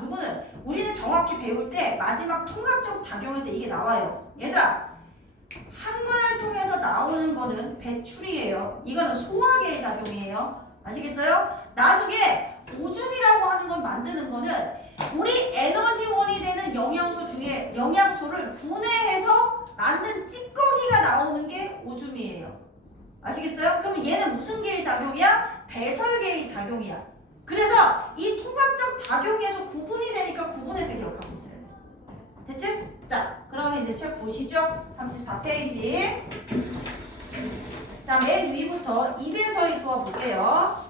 우리는 정확히 배울 때 마지막 통합적 작용에서 이게 나와요. 얘들아, 항문을 통해서 나오는 거는 배출이에요. 이거는 소화계의 작용이에요. 아시겠어요? 나중에 오줌이라고 하는 걸 만드는 거는 우리 에너지원이 되는 영양소 중에 영양소를 분해해서 만든 찌꺼기가 나오는 게 오줌이에요. 아시겠어요? 그럼 얘는 무슨 계의 작용이야? 배설계의 작용이야. 그래서 이 통합적 작용에서 구분이 되니까 구분해서 기억하고 있어요. 됐지? 자, 그러면 이제 책 보시죠. 34페이지. 자, 맨 위부터 입에서의 소화 볼게요.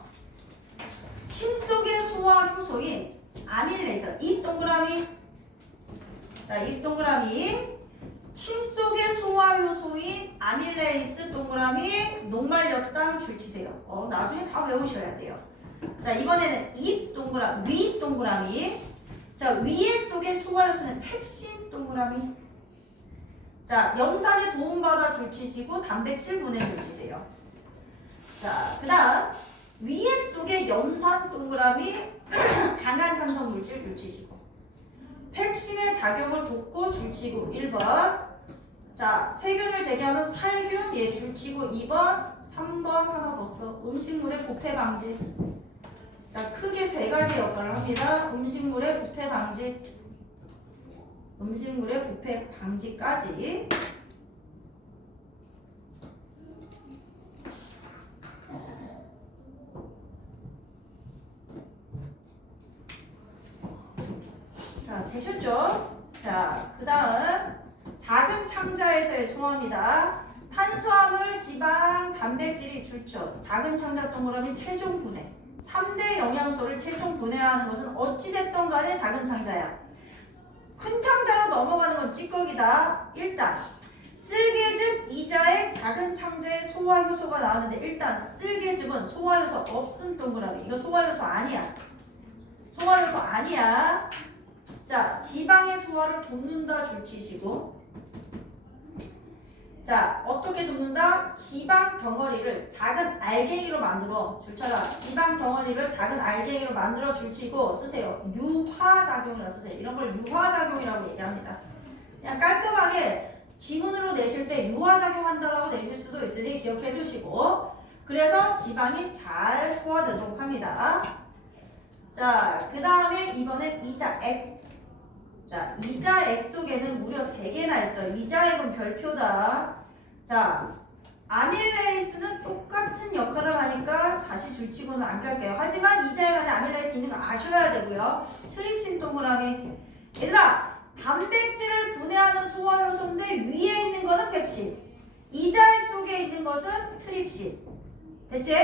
침 속의 소화 효소인 아밀레이스. 입 동그라미. 자, 입 동그라미. 침 속의 소화 효소인 아밀레이스 동그라미. 녹말렸당 줄치세요. 나중에 다 외우셔야 돼요. 자, 이번에는 입 동그라미, 위 동그라미. 자, 위액 속의 소화 효소는 펩신 동그라미. 자, 염산에 도움받아 줄치시고 단백질 분해 줄치세요. 자, 그 다음 위액 속의 염산 동그라미 강한 산성 물질 줄치시고 펩신의 작용을 돕고 줄치고 1번. 자, 세균을 제거하는 살균 얘 줄치고 2번. 3번 하나 더 써. 음식물의 부패 방지. 자, 크게 세 가지 역할을 합니다. 음식물의 부패 방지. 음식물의 부패 방지까지. 자, 되셨죠? 자, 그 다음 작은 창자에서의 소화입니다. 탄수화물, 지방, 단백질이 줄쳐. 작은 창자 동그라미 최종 분해. 3대 영양소를 최종 분해하는 것은 어찌됐든 간에 작은 창자야. 큰 창자로 넘어가는 건 찌꺼기다. 일단 쓸개즙 이자의 작은 창자에 소화효소가 나왔는데 일단 쓸개즙은 소화효소 없음 동그라미. 이거 소화효소 아니야. 소화효소 아니야. 자, 지방의 소화를 돕는다 줄치시고. 자, 어떻게 돕는다? 지방 덩어리를 작은 알갱이로 만들어 줄쳐라. 지방 덩어리를 작은 알갱이로 만들어 줄치고 쓰세요. 유화작용이라고 쓰세요. 이런 걸 유화작용이라고 얘기합니다. 그냥 깔끔하게 지문으로 내실 때 유화작용한다라고 내실 수도 있으니 기억해 주시고. 그래서 지방이 잘 소화되도록 합니다. 자, 그 다음에 이번엔 이자액. 자, 이자액 속에는 무려 3개나 있어요. 이자액은 별표다. 자, 아밀레이스는 똑같은 역할을 하니까 다시 줄치고는 안 갈게요. 하지만 이자액 안에 아밀레이스 있는 거 아셔야 되고요. 트립신 동그라미. 얘들아, 단백질을 분해하는 소화 요소인데 위에 있는 거는 펩신. 이자액 속에 있는 것은 트립신. 됐지?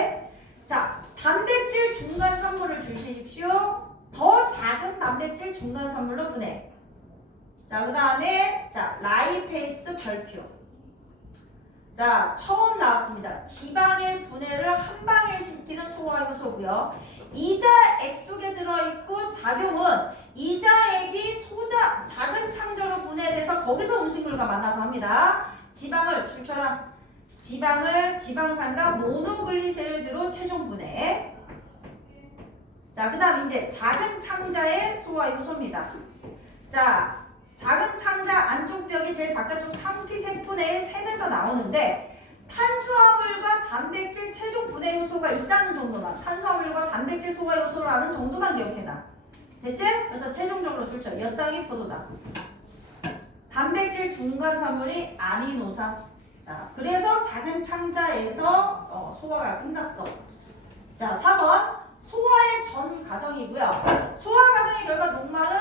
자, 단백질 중간 산물을 주십시오. 더 작은 단백질 중간 산물로 분해. 자, 그 다음에 자 라이페이스 별표. 자, 처음 나왔습니다. 지방의 분해를 한 방에 시키는 소화효소고요. 이자액 속에 들어있고 작용은 이자액이 작은 창자로 분해돼서 거기서 음식물과 만나서 합니다. 지방을 줄쳐라. 지방을 지방산과 모노글리세리드로 최종 분해. 자, 그 다음 이제 작은 창자의 소화효소입니다. 자, 작은 창자 안쪽 벽이 제일 바깥쪽 상피세포내의 셈에서 나오는데 탄수화물과 단백질 최종 분해 요소가 있다는 정도만, 탄수화물과 단백질 소화 요소라는 정도만 기억해놔. 됐지? 그래서 최종적으로 줄쳐. 엿당이 포도당. 단백질 중간 산물이 아미노산. 자, 그래서 작은 창자에서 소화가 끝났어. 자, 4번 소화의 전 과정이고요. 소화 과정의 결과 녹말은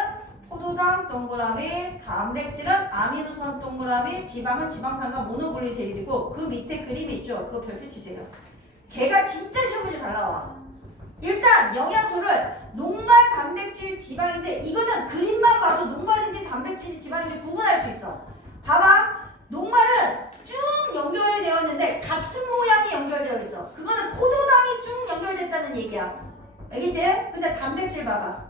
포도당 동그라미, 단백질은 아미노산 동그라미, 지방은 지방산과 모노글리세리드고 그 밑에 그림이 있죠. 그거 별표 치세요. 걔가 진짜 시험 문제 잘 나와. 일단 영양소를 녹말, 단백질, 지방인데 이거는 그림만 봐도 녹말인지 단백질인지 지방인지 구분할 수 있어. 봐봐. 녹말은 쭉 연결이 되어 있는데 같은 모양이 연결되어 있어. 그거는 포도당이 쭉 연결됐다는 얘기야. 알겠지? 근데 단백질 봐봐.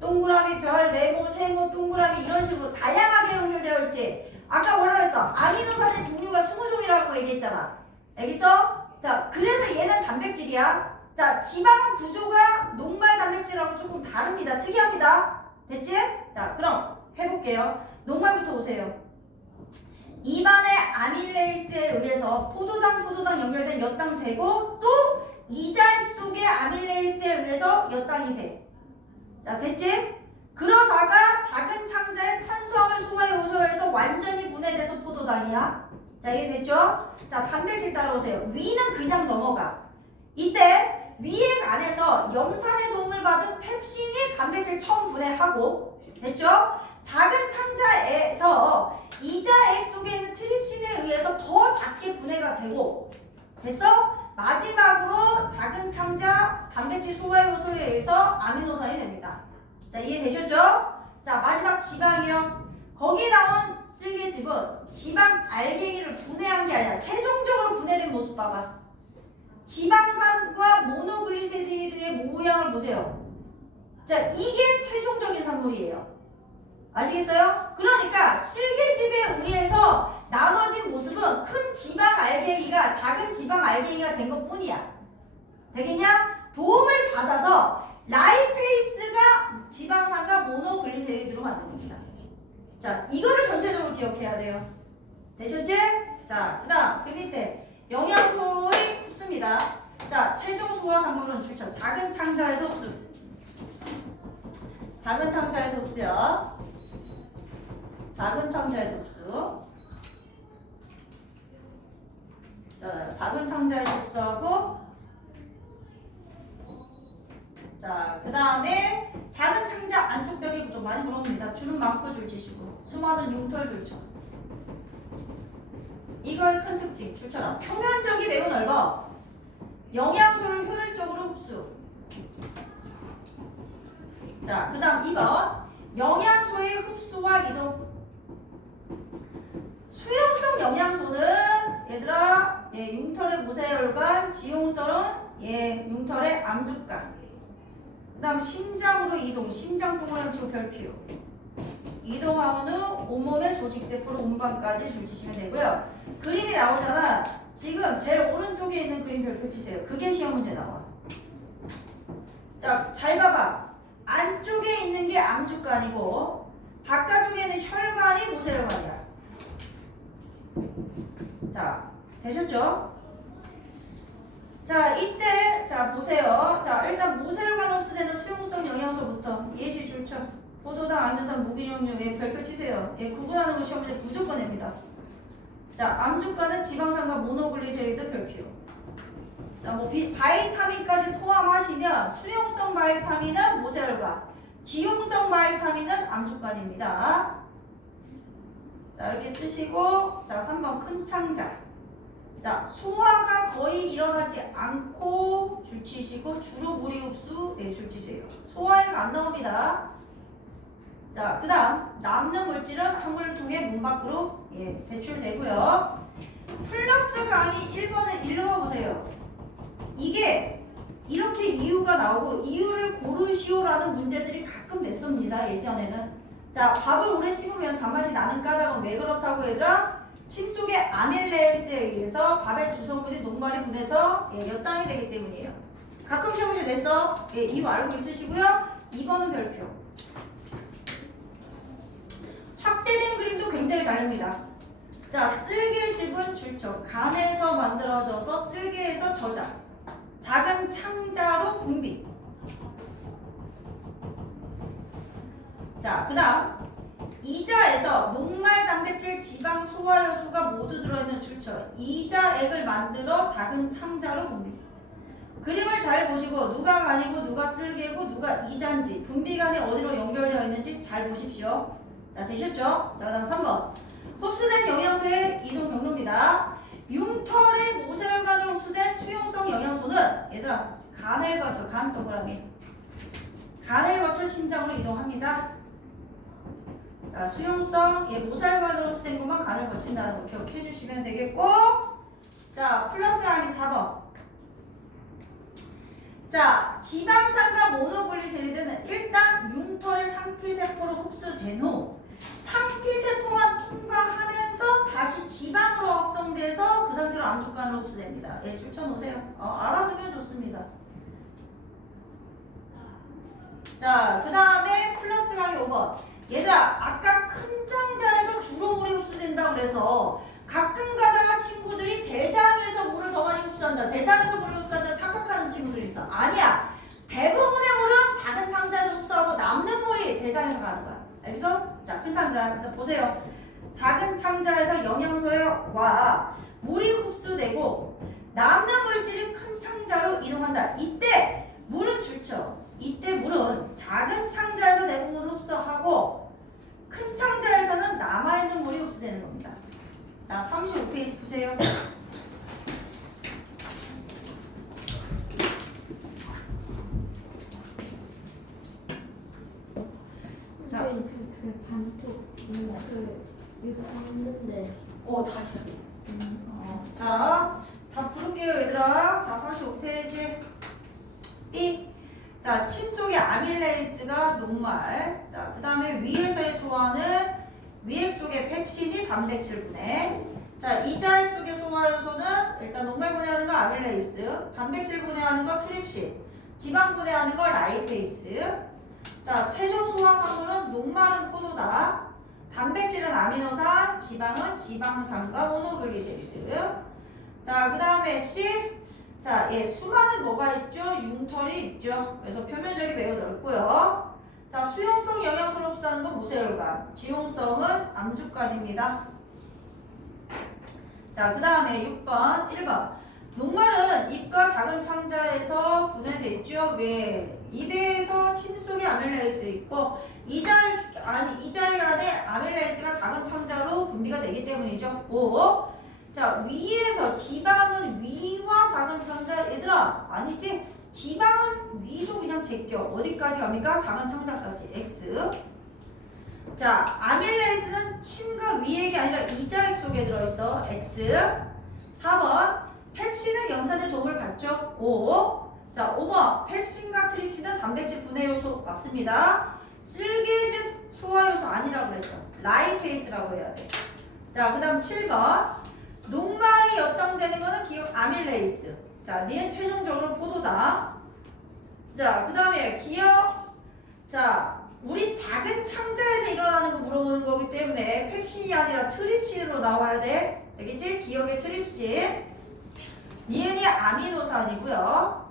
동그라미, 별, 네모, 세모, 동그라미 이런 식으로 다양하게 연결되어 있지. 아까 뭐라 그랬어? 아미노산의 종류가 20종이라고 얘기했잖아. 알겠어? 자, 그래서 얘는 단백질이야. 자, 지방은 구조가 녹말 단백질하고 조금 다릅니다. 특이합니다. 됐지? 자, 그럼 해볼게요. 녹말부터 오세요. 입안의 아밀레이스에 의해서 포도당 연결된 엿당 되고 또 이자액 속의 아밀레이스에 의해서 엿당이 돼. 자, 됐지? 그러다가 작은 창자의 탄수화물 소화 요소에서 완전히 분해돼서 포도당이야. 자, 이게 됐죠? 자, 단백질 따라오세요. 위는 그냥 넘어가. 이때 위액 안에서 염산의 도움을 받은 펩신이 단백질 처음 분해하고, 됐죠? 작은 창자에서 이자액 속에 있는 트립신에 의해서 더 작게 분해가 되고, 됐어? 마지막으로 작은 창자 단백질 소화 요소에 의해서 아미노산이 됩니다. 자, 이해되셨죠? 자, 마지막 지방이요. 거기 나온 쓸개즙은 지방 알갱이를 분해한 게 아니라 최종적으로 분해된 모습 봐봐. 지방산과 모노글리세리드의 모양을 보세요. 자, 이게 최종적인 산물이에요. 아시겠어요? 그러니까 실개즙에 의해서 나눠진 모습은 큰 지방 알갱이가 작은 지방 알갱이가 된 것 뿐이야. 되겠냐? 도움을 받아서 라이페이스가 지방산과 모노글리세리드로 만든 겁니다. 자, 이거를 전체적으로 기억해야 돼요. 되셨지? 자, 그 다음 그 밑에 영양소의 흡수입니다. 자, 최종 소화 산물은 출처. 작은 창자에서 흡수. 작은 창자에서 흡수요. 작은 창자에서 흡수. 자, 작은 창자에서 흡수하고, 자, 그 다음에 작은 창자 안쪽 벽이 좀 많이 물어봅니다. 줄은 많고 줄치시고 수많은 융털 줄쳐. 이거의 큰 특징 줄쳐라. 표면적이 매우 넓어. 영양소를 효율적으로 흡수. 자, 그 다음 2번 영양소의 흡수와 이동. 수용성 영양소는 얘들아, 융털의 모세혈관, 지용설은 융털의 암죽간. 그 다음 심장으로 이동, 심장 동그라미 치고 별표. 이동한 후 온몸의 조직세포로 운반까지 줄치시면 되고요. 그림이 나오잖아. 지금 제일 오른쪽에 있는 그림 별표 치세요. 그게 시험 문제 나와. 자, 잘 봐봐. 안쪽에 있는 게 암죽간이고 바깥쪽에 있는 혈관이 모세혈관이야. 자, 되셨죠? 자, 이때 자 보세요. 자, 일단 모세혈관 흡수되는 수용성 영양소부터 예시 줄쳐. 포도당, 아미노산, 무기용료, 예, 별표 치세요. 예, 구분하는 거 시험에 무조건 냅니다. 자, 암주가는 지방산과 모노글리세리드 별표. 자, 뭐 바이타민까지 포함하시면 수용성 바이타민은 모세혈관, 지용성 바이타민은 암주간입니다. 자, 이렇게 쓰시고, 자, 3번 큰 창자. 자, 소화가 거의 일어나지 않고 줄 치시고 주로 무리 흡수 줄 치세요. 소화가 안 나옵니다. 자, 그 다음 남는 물질은 항문을 통해 몸 밖으로 배출되고요. 플러스 강의 1번을 읽어보세요. 이게 이렇게 이유가 나오고 이유를 고르시오라는 문제들이 가끔 냈습니다. 예전에는. 자, 밥을 오래 씹으면 단맛이 나는 까닭은 왜 그렇다고 얘들아? 침 속의 아밀레이스에 의해서 밥의 주성분이 녹말이 분해서 엿당이 되기 때문이에요. 가끔 시험 문제 냈어. 이유 알고 있으시고요. 2번은 별표. 확대된 그림도 굉장히 잘 냅니다. 자, 쓸개즙은 줄쳐. 간에서 만들어져서 쓸개에서 저장. 작은 창자로 분비. 자, 그 다음 이자에서 녹말, 단백질, 지방, 소화효소가 모두 들어있는 줄쳐. 이자액을 만들어 작은 창자로 분비. 그림을 잘 보시고 누가 간이고 누가 쓸개고 누가 이자인지 분비관이 어디로 연결되어 있는지 잘 보십시오. 자, 되셨죠? 자, 그 다음 3번 흡수된 영양소의 이동 경로입니다. 흉털의 모세혈관으로 흡수된 수용성 영양소는 얘들아 간을 거쳐, 간 동그라미, 간을 거쳐 심장으로 이동합니다. 자, 수용성 모세혈관으로 흡수된 것만 간을 거친다는 거 기억해 주시면 되겠고, 자, 플러스 라인이 4번. 자, 지방산과 모노글리세리드는 일단 흉털의 상피세포로 흡수된 후 상피세포만 통과하면서 다시 지방으로 합성돼서 그 상태로 암축간으로 흡수됩니다. 예, 줄쳐놓으세요. 알아두면 좋습니다. 자, 그 다음에 플러스 강의 5번. 얘들아, 아까 큰 창자에서 주로 물이 흡수된다고 그래서 가끔 가다가 친구들이 대장에서 물을 더 많이 흡수한다, 대장에서 물을 흡수한다 착각하는 친구들이 있어. 아니야. 대부분의 물은 작은 창자에서 흡수하고 남는 물이 대장에서 가는 거야. 알겠어? 자, 큰 창자. 그래서 보세요. 작은 창자에서 영양소와 물이 흡수되고 남는 물질이 큰 창자로 이동한다. 이때 물은 줄쳐. 이때 물은 작은 창자에서 대부분 흡수하고 큰 창자에서는 남아있는 물이 흡수되는 겁니다. 자, 35페이지 보세요. 자, 그 반쪽 이거 잡는데. 다시. 자, 다 부를게요, 얘들아. 자, 35페이지. B. 자, 침 속의 아밀레이스가 녹말. 자, 그 다음에 위에서의 소화는 위액 속의 펩신이 단백질 분해. 자, 이자액 속의 소화효소는 일단 녹말 분해하는 거 아밀레이스, 단백질 분해하는 거 트립신, 지방 분해하는 거 라이페이스. 자, 최종 소화산물은 녹말은 포도당, 단백질은 아미노산, 지방은 지방산과 모노글리세리드. 자, 그 다음에 C. 자, 수많은 뭐가 있죠? 흉털이 있죠. 그래서 표면적이 매우 넓고요. 자, 수용성 영양소를 흡수하는 건 모세혈관, 지용성은 암주간입니다. 자, 그 다음에 6번, 1번. 녹말은 입과 작은 창자에서 분해돼 있죠. 왜? 입에서 침 속에 아밀레이스 있고 이자액 안에 아밀레이스가 작은 창자로 분비가 되기 때문이죠. 5. 자, 위에서 지방은 위와 작은 창자. 얘들아, 아니지? 지방은 위도 그냥 제껴. 어디까지 갑니까? 작은 창자까지. X. 자, 아밀레이스는 침과 위액이 아니라 이자액 속에 들어있어. X. 4번. 펩신은 염산의 도움을 받죠. 5. 자, 5번. 펩신과 트립신은 단백질 분해 요소 맞습니다. 쓸개즙 소화효소 아니라고 그랬어. 라이페이스라고 해야 돼. 자, 그 다음 7번. 녹말이 엿당되는 거는 기억 아밀레이스. 자, 얘는 최종적으로 포도당. 자, 그 다음에 기억. 자, 우리 작은 창자에서 일어나는 거 물어보는 거기 때문에 펩신이 아니라 트립신으로 나와야 돼. 알겠지? 기억의 트립신. 니은이 아미노산이고요.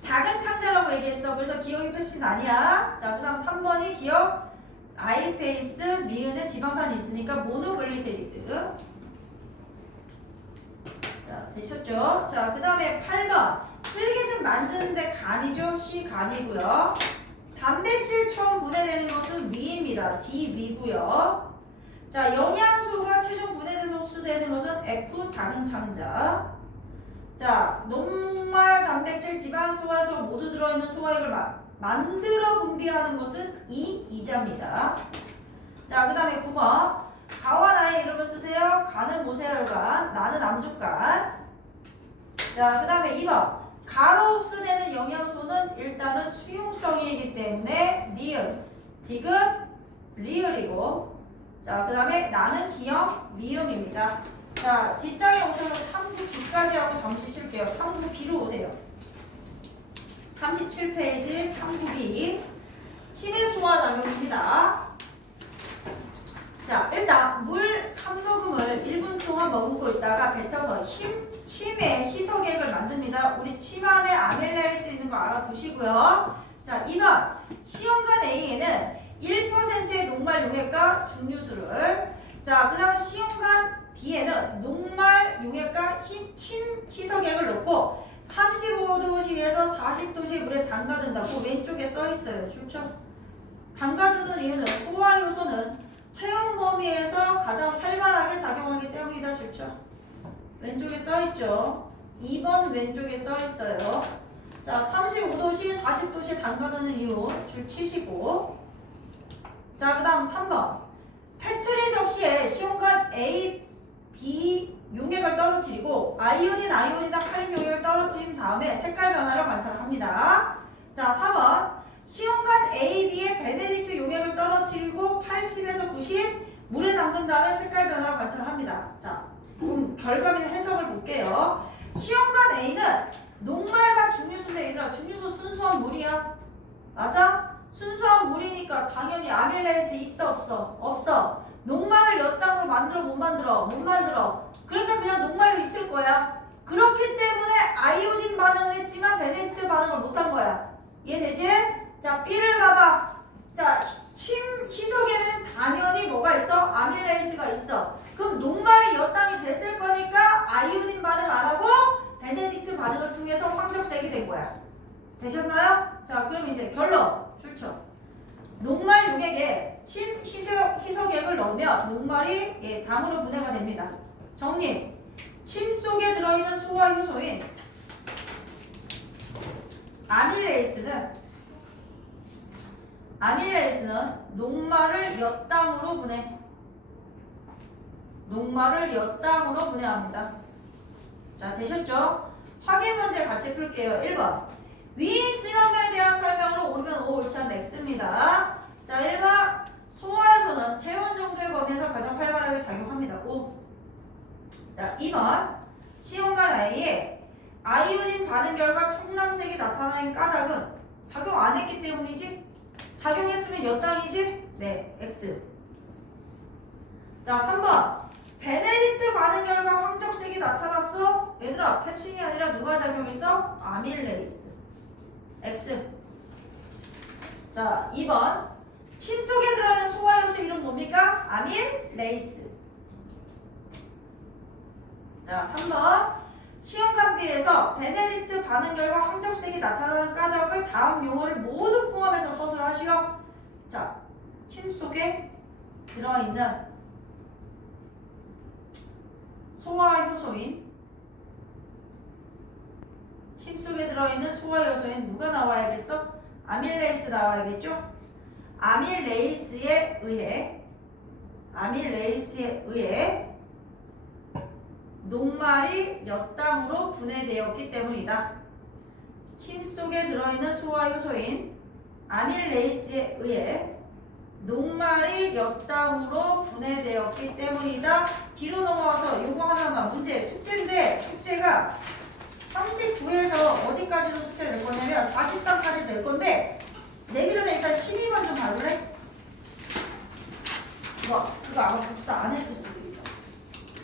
작은 창자라고 얘기했어. 그래서 기억이 펩신 아니야. 자, 그 다음 3번이 기억 아이페이스 니은은 지방산이 있으니까 모노글리세리드. 자, 되셨죠? 자, 그 다음에 8번 슬기즙 만드는데 간이죠. C 간이고요. 단백질 처음 분해되는 것은 위입니다. D 위고요. 자, 영양소가 최종 분해돼서 흡수되는 것은 F 작은 창자. 자, 녹말, 단백질, 지방, 소화소 모두 들어있는 소화액을 만들어 분비하는 것은 이자입니다. 자, 그 다음에 9번 가와 나의 이름을 쓰세요. 간은 모세혈관, 나는 암족간. 자, 그 다음에 2번 가로 흡수되는 영양소는 일단은 수용성이기 때문에 니은, 디귿, 리을이고. 자, 그 다음에 나는 기억, 미음입니다. 자, 뒷장에 오셔서 탐구 B까지 하고 잠시 쉴게요. 탐구 B로 오세요. 37페이지 탐구 B. 치매 소화 작용입니다. 자, 일단 물 한 모금을 1분 동안 머금고 있다가 뱉어서 치매 희석액을 만듭니다. 우리 침 안에 아밀레이스 있는 거 알아두시고요. 자, 2번 시험관 A에는 1%의 녹말 용액과 중류수를, 자, 그 다음 시험관 B에는 녹말 용액과 침 희석액을 넣고 35도씨에서 40도씨의 물에 담가둔다고 왼쪽에 써있어요. 좋죠? 담가두는 이유는 소화효소는 체온 범위에서 가장 활발하게 작용하기 때문이다. 좋죠? 왼쪽에 써있죠? 2번 왼쪽에 써있어요. 자, 35도씨, 40도씨에 담가두는 이유 줄 치시고. 자, 그 다음 3번 페트리 접시에 시온관 A, B 용액을 떨어뜨리고 아이온이나 칼륨 용액을 떨어뜨린 다음에 색깔 변화를 관찰합니다. 자, 4번 시온관 A, B에 베네딕트 용액을 떨어뜨리고 80에서 90 물에 담근 다음에 색깔 변화를 관찰합니다. 자, 그럼 결과및 해석을 볼게요. 시온관 A는 녹말과 중류수인데 얘들아, 중류수 순수한 물이야. 맞아? 순수한 물이니까 당연히 아밀레이스 있어 없어? 없어. 녹말을 엿당으로 만들어 못 만들어? 못 만들어. 그러니까 그냥 녹말로 있을 거야. 그렇기 때문에 아이오딘 반응을 했지만 베네딕트 반응을 못한 거야. 이해되지? 자, B를 봐봐. 자, 침 희석에는 당연히 뭐가 있어? 아밀레이스가 있어. 그럼 녹말이 엿당이 됐을 거니까 아이오딘 반응 안 하고 베네딕트 반응을 통해서 황적색이 된 거야. 되셨나요? 자, 그럼 이제 결론 출처. 녹말 용액에 침 희석액을 넣으면 녹말이 당으로 분해가 됩니다. 정리. 침 속에 들어있는 소화효소인 아밀레이스는 녹말을 엿당으로 분해. 녹말을 엿당으로 분해합니다. 자, 되셨죠? 확인 문제 같이 풀게요. 1번. 위 실험에 대한 설명으로 옳으면 O, 옳지 않으면 X입니다. 자, 1번. 소화효소는 체온 정도의 범위에서 가장 활발하게 작용합니다. O. 자, 2번. 시온관 A에 아이오딘 반응 결과 청藍색이 나타나는 까닭은 작용 안 했기 때문이지? 작용했으면 엿당이지? 네, X. 자, 3번. 베네딕트 반응 결과 황적색이 나타났어? 얘들아, 펩신이 아니라 누가 작용했어? 아밀레이스. X. 자, 2번. 침 속에 들어있는 소화효소 이름 뭡니까? 아밀레이스. 자, 3번. 시험관 B에서 베네딕트 반응 결과 황적색이 나타나는 까닭을 다음 용어를 모두 포함해서 서술하시오. 자, 침 속에 들어있는 소화효소인, 침 속에 들어있는 소화효소인 누가 나와야겠어? 아밀레이스 나와야겠죠? 아밀레이스에 의해 녹말이 엿당으로 분해되었기 때문이다. 침 속에 들어있는 소화효소인 아밀레이스에 의해 녹말이 엿당으로 분해되었기 때문이다. 뒤로 넘어와서 요거 하나만 문제 숙제인데 숙제가 39에서 어디까지도 숙제 될 거냐면 43까지 될 건데 내기 전에 일단 12번 좀 봐줄래? 그거 아마 복사 안 했을 수도 있어.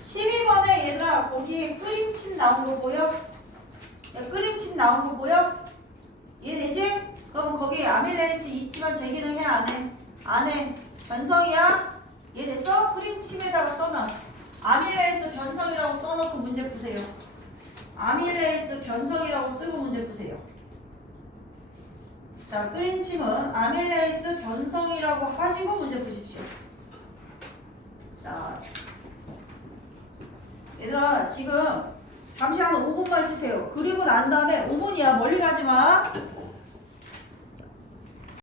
12번에 얘들아 거기 여기 끓임침 나온 거 보여? 야, 끓임침 나온 거 보여? 이해되지? 그럼 거기 아밀레이스 있지만 제기능 해? 안 해? 안 해. 변성이야? 이해됐어? 끓임침에다가 써놔. 아밀레이스 변성이라고 써놓고 문제 푸세요. 아밀레이스 변성이라고 쓰고 문제 푸세요. 자, 끓임침은 아밀레이스 변성이라고 하시고 문제 푸십시오. 자, 얘들아 지금 잠시 한 5분만 쉬세요. 그리고 난 다음에 5분이야. 멀리 가지 마.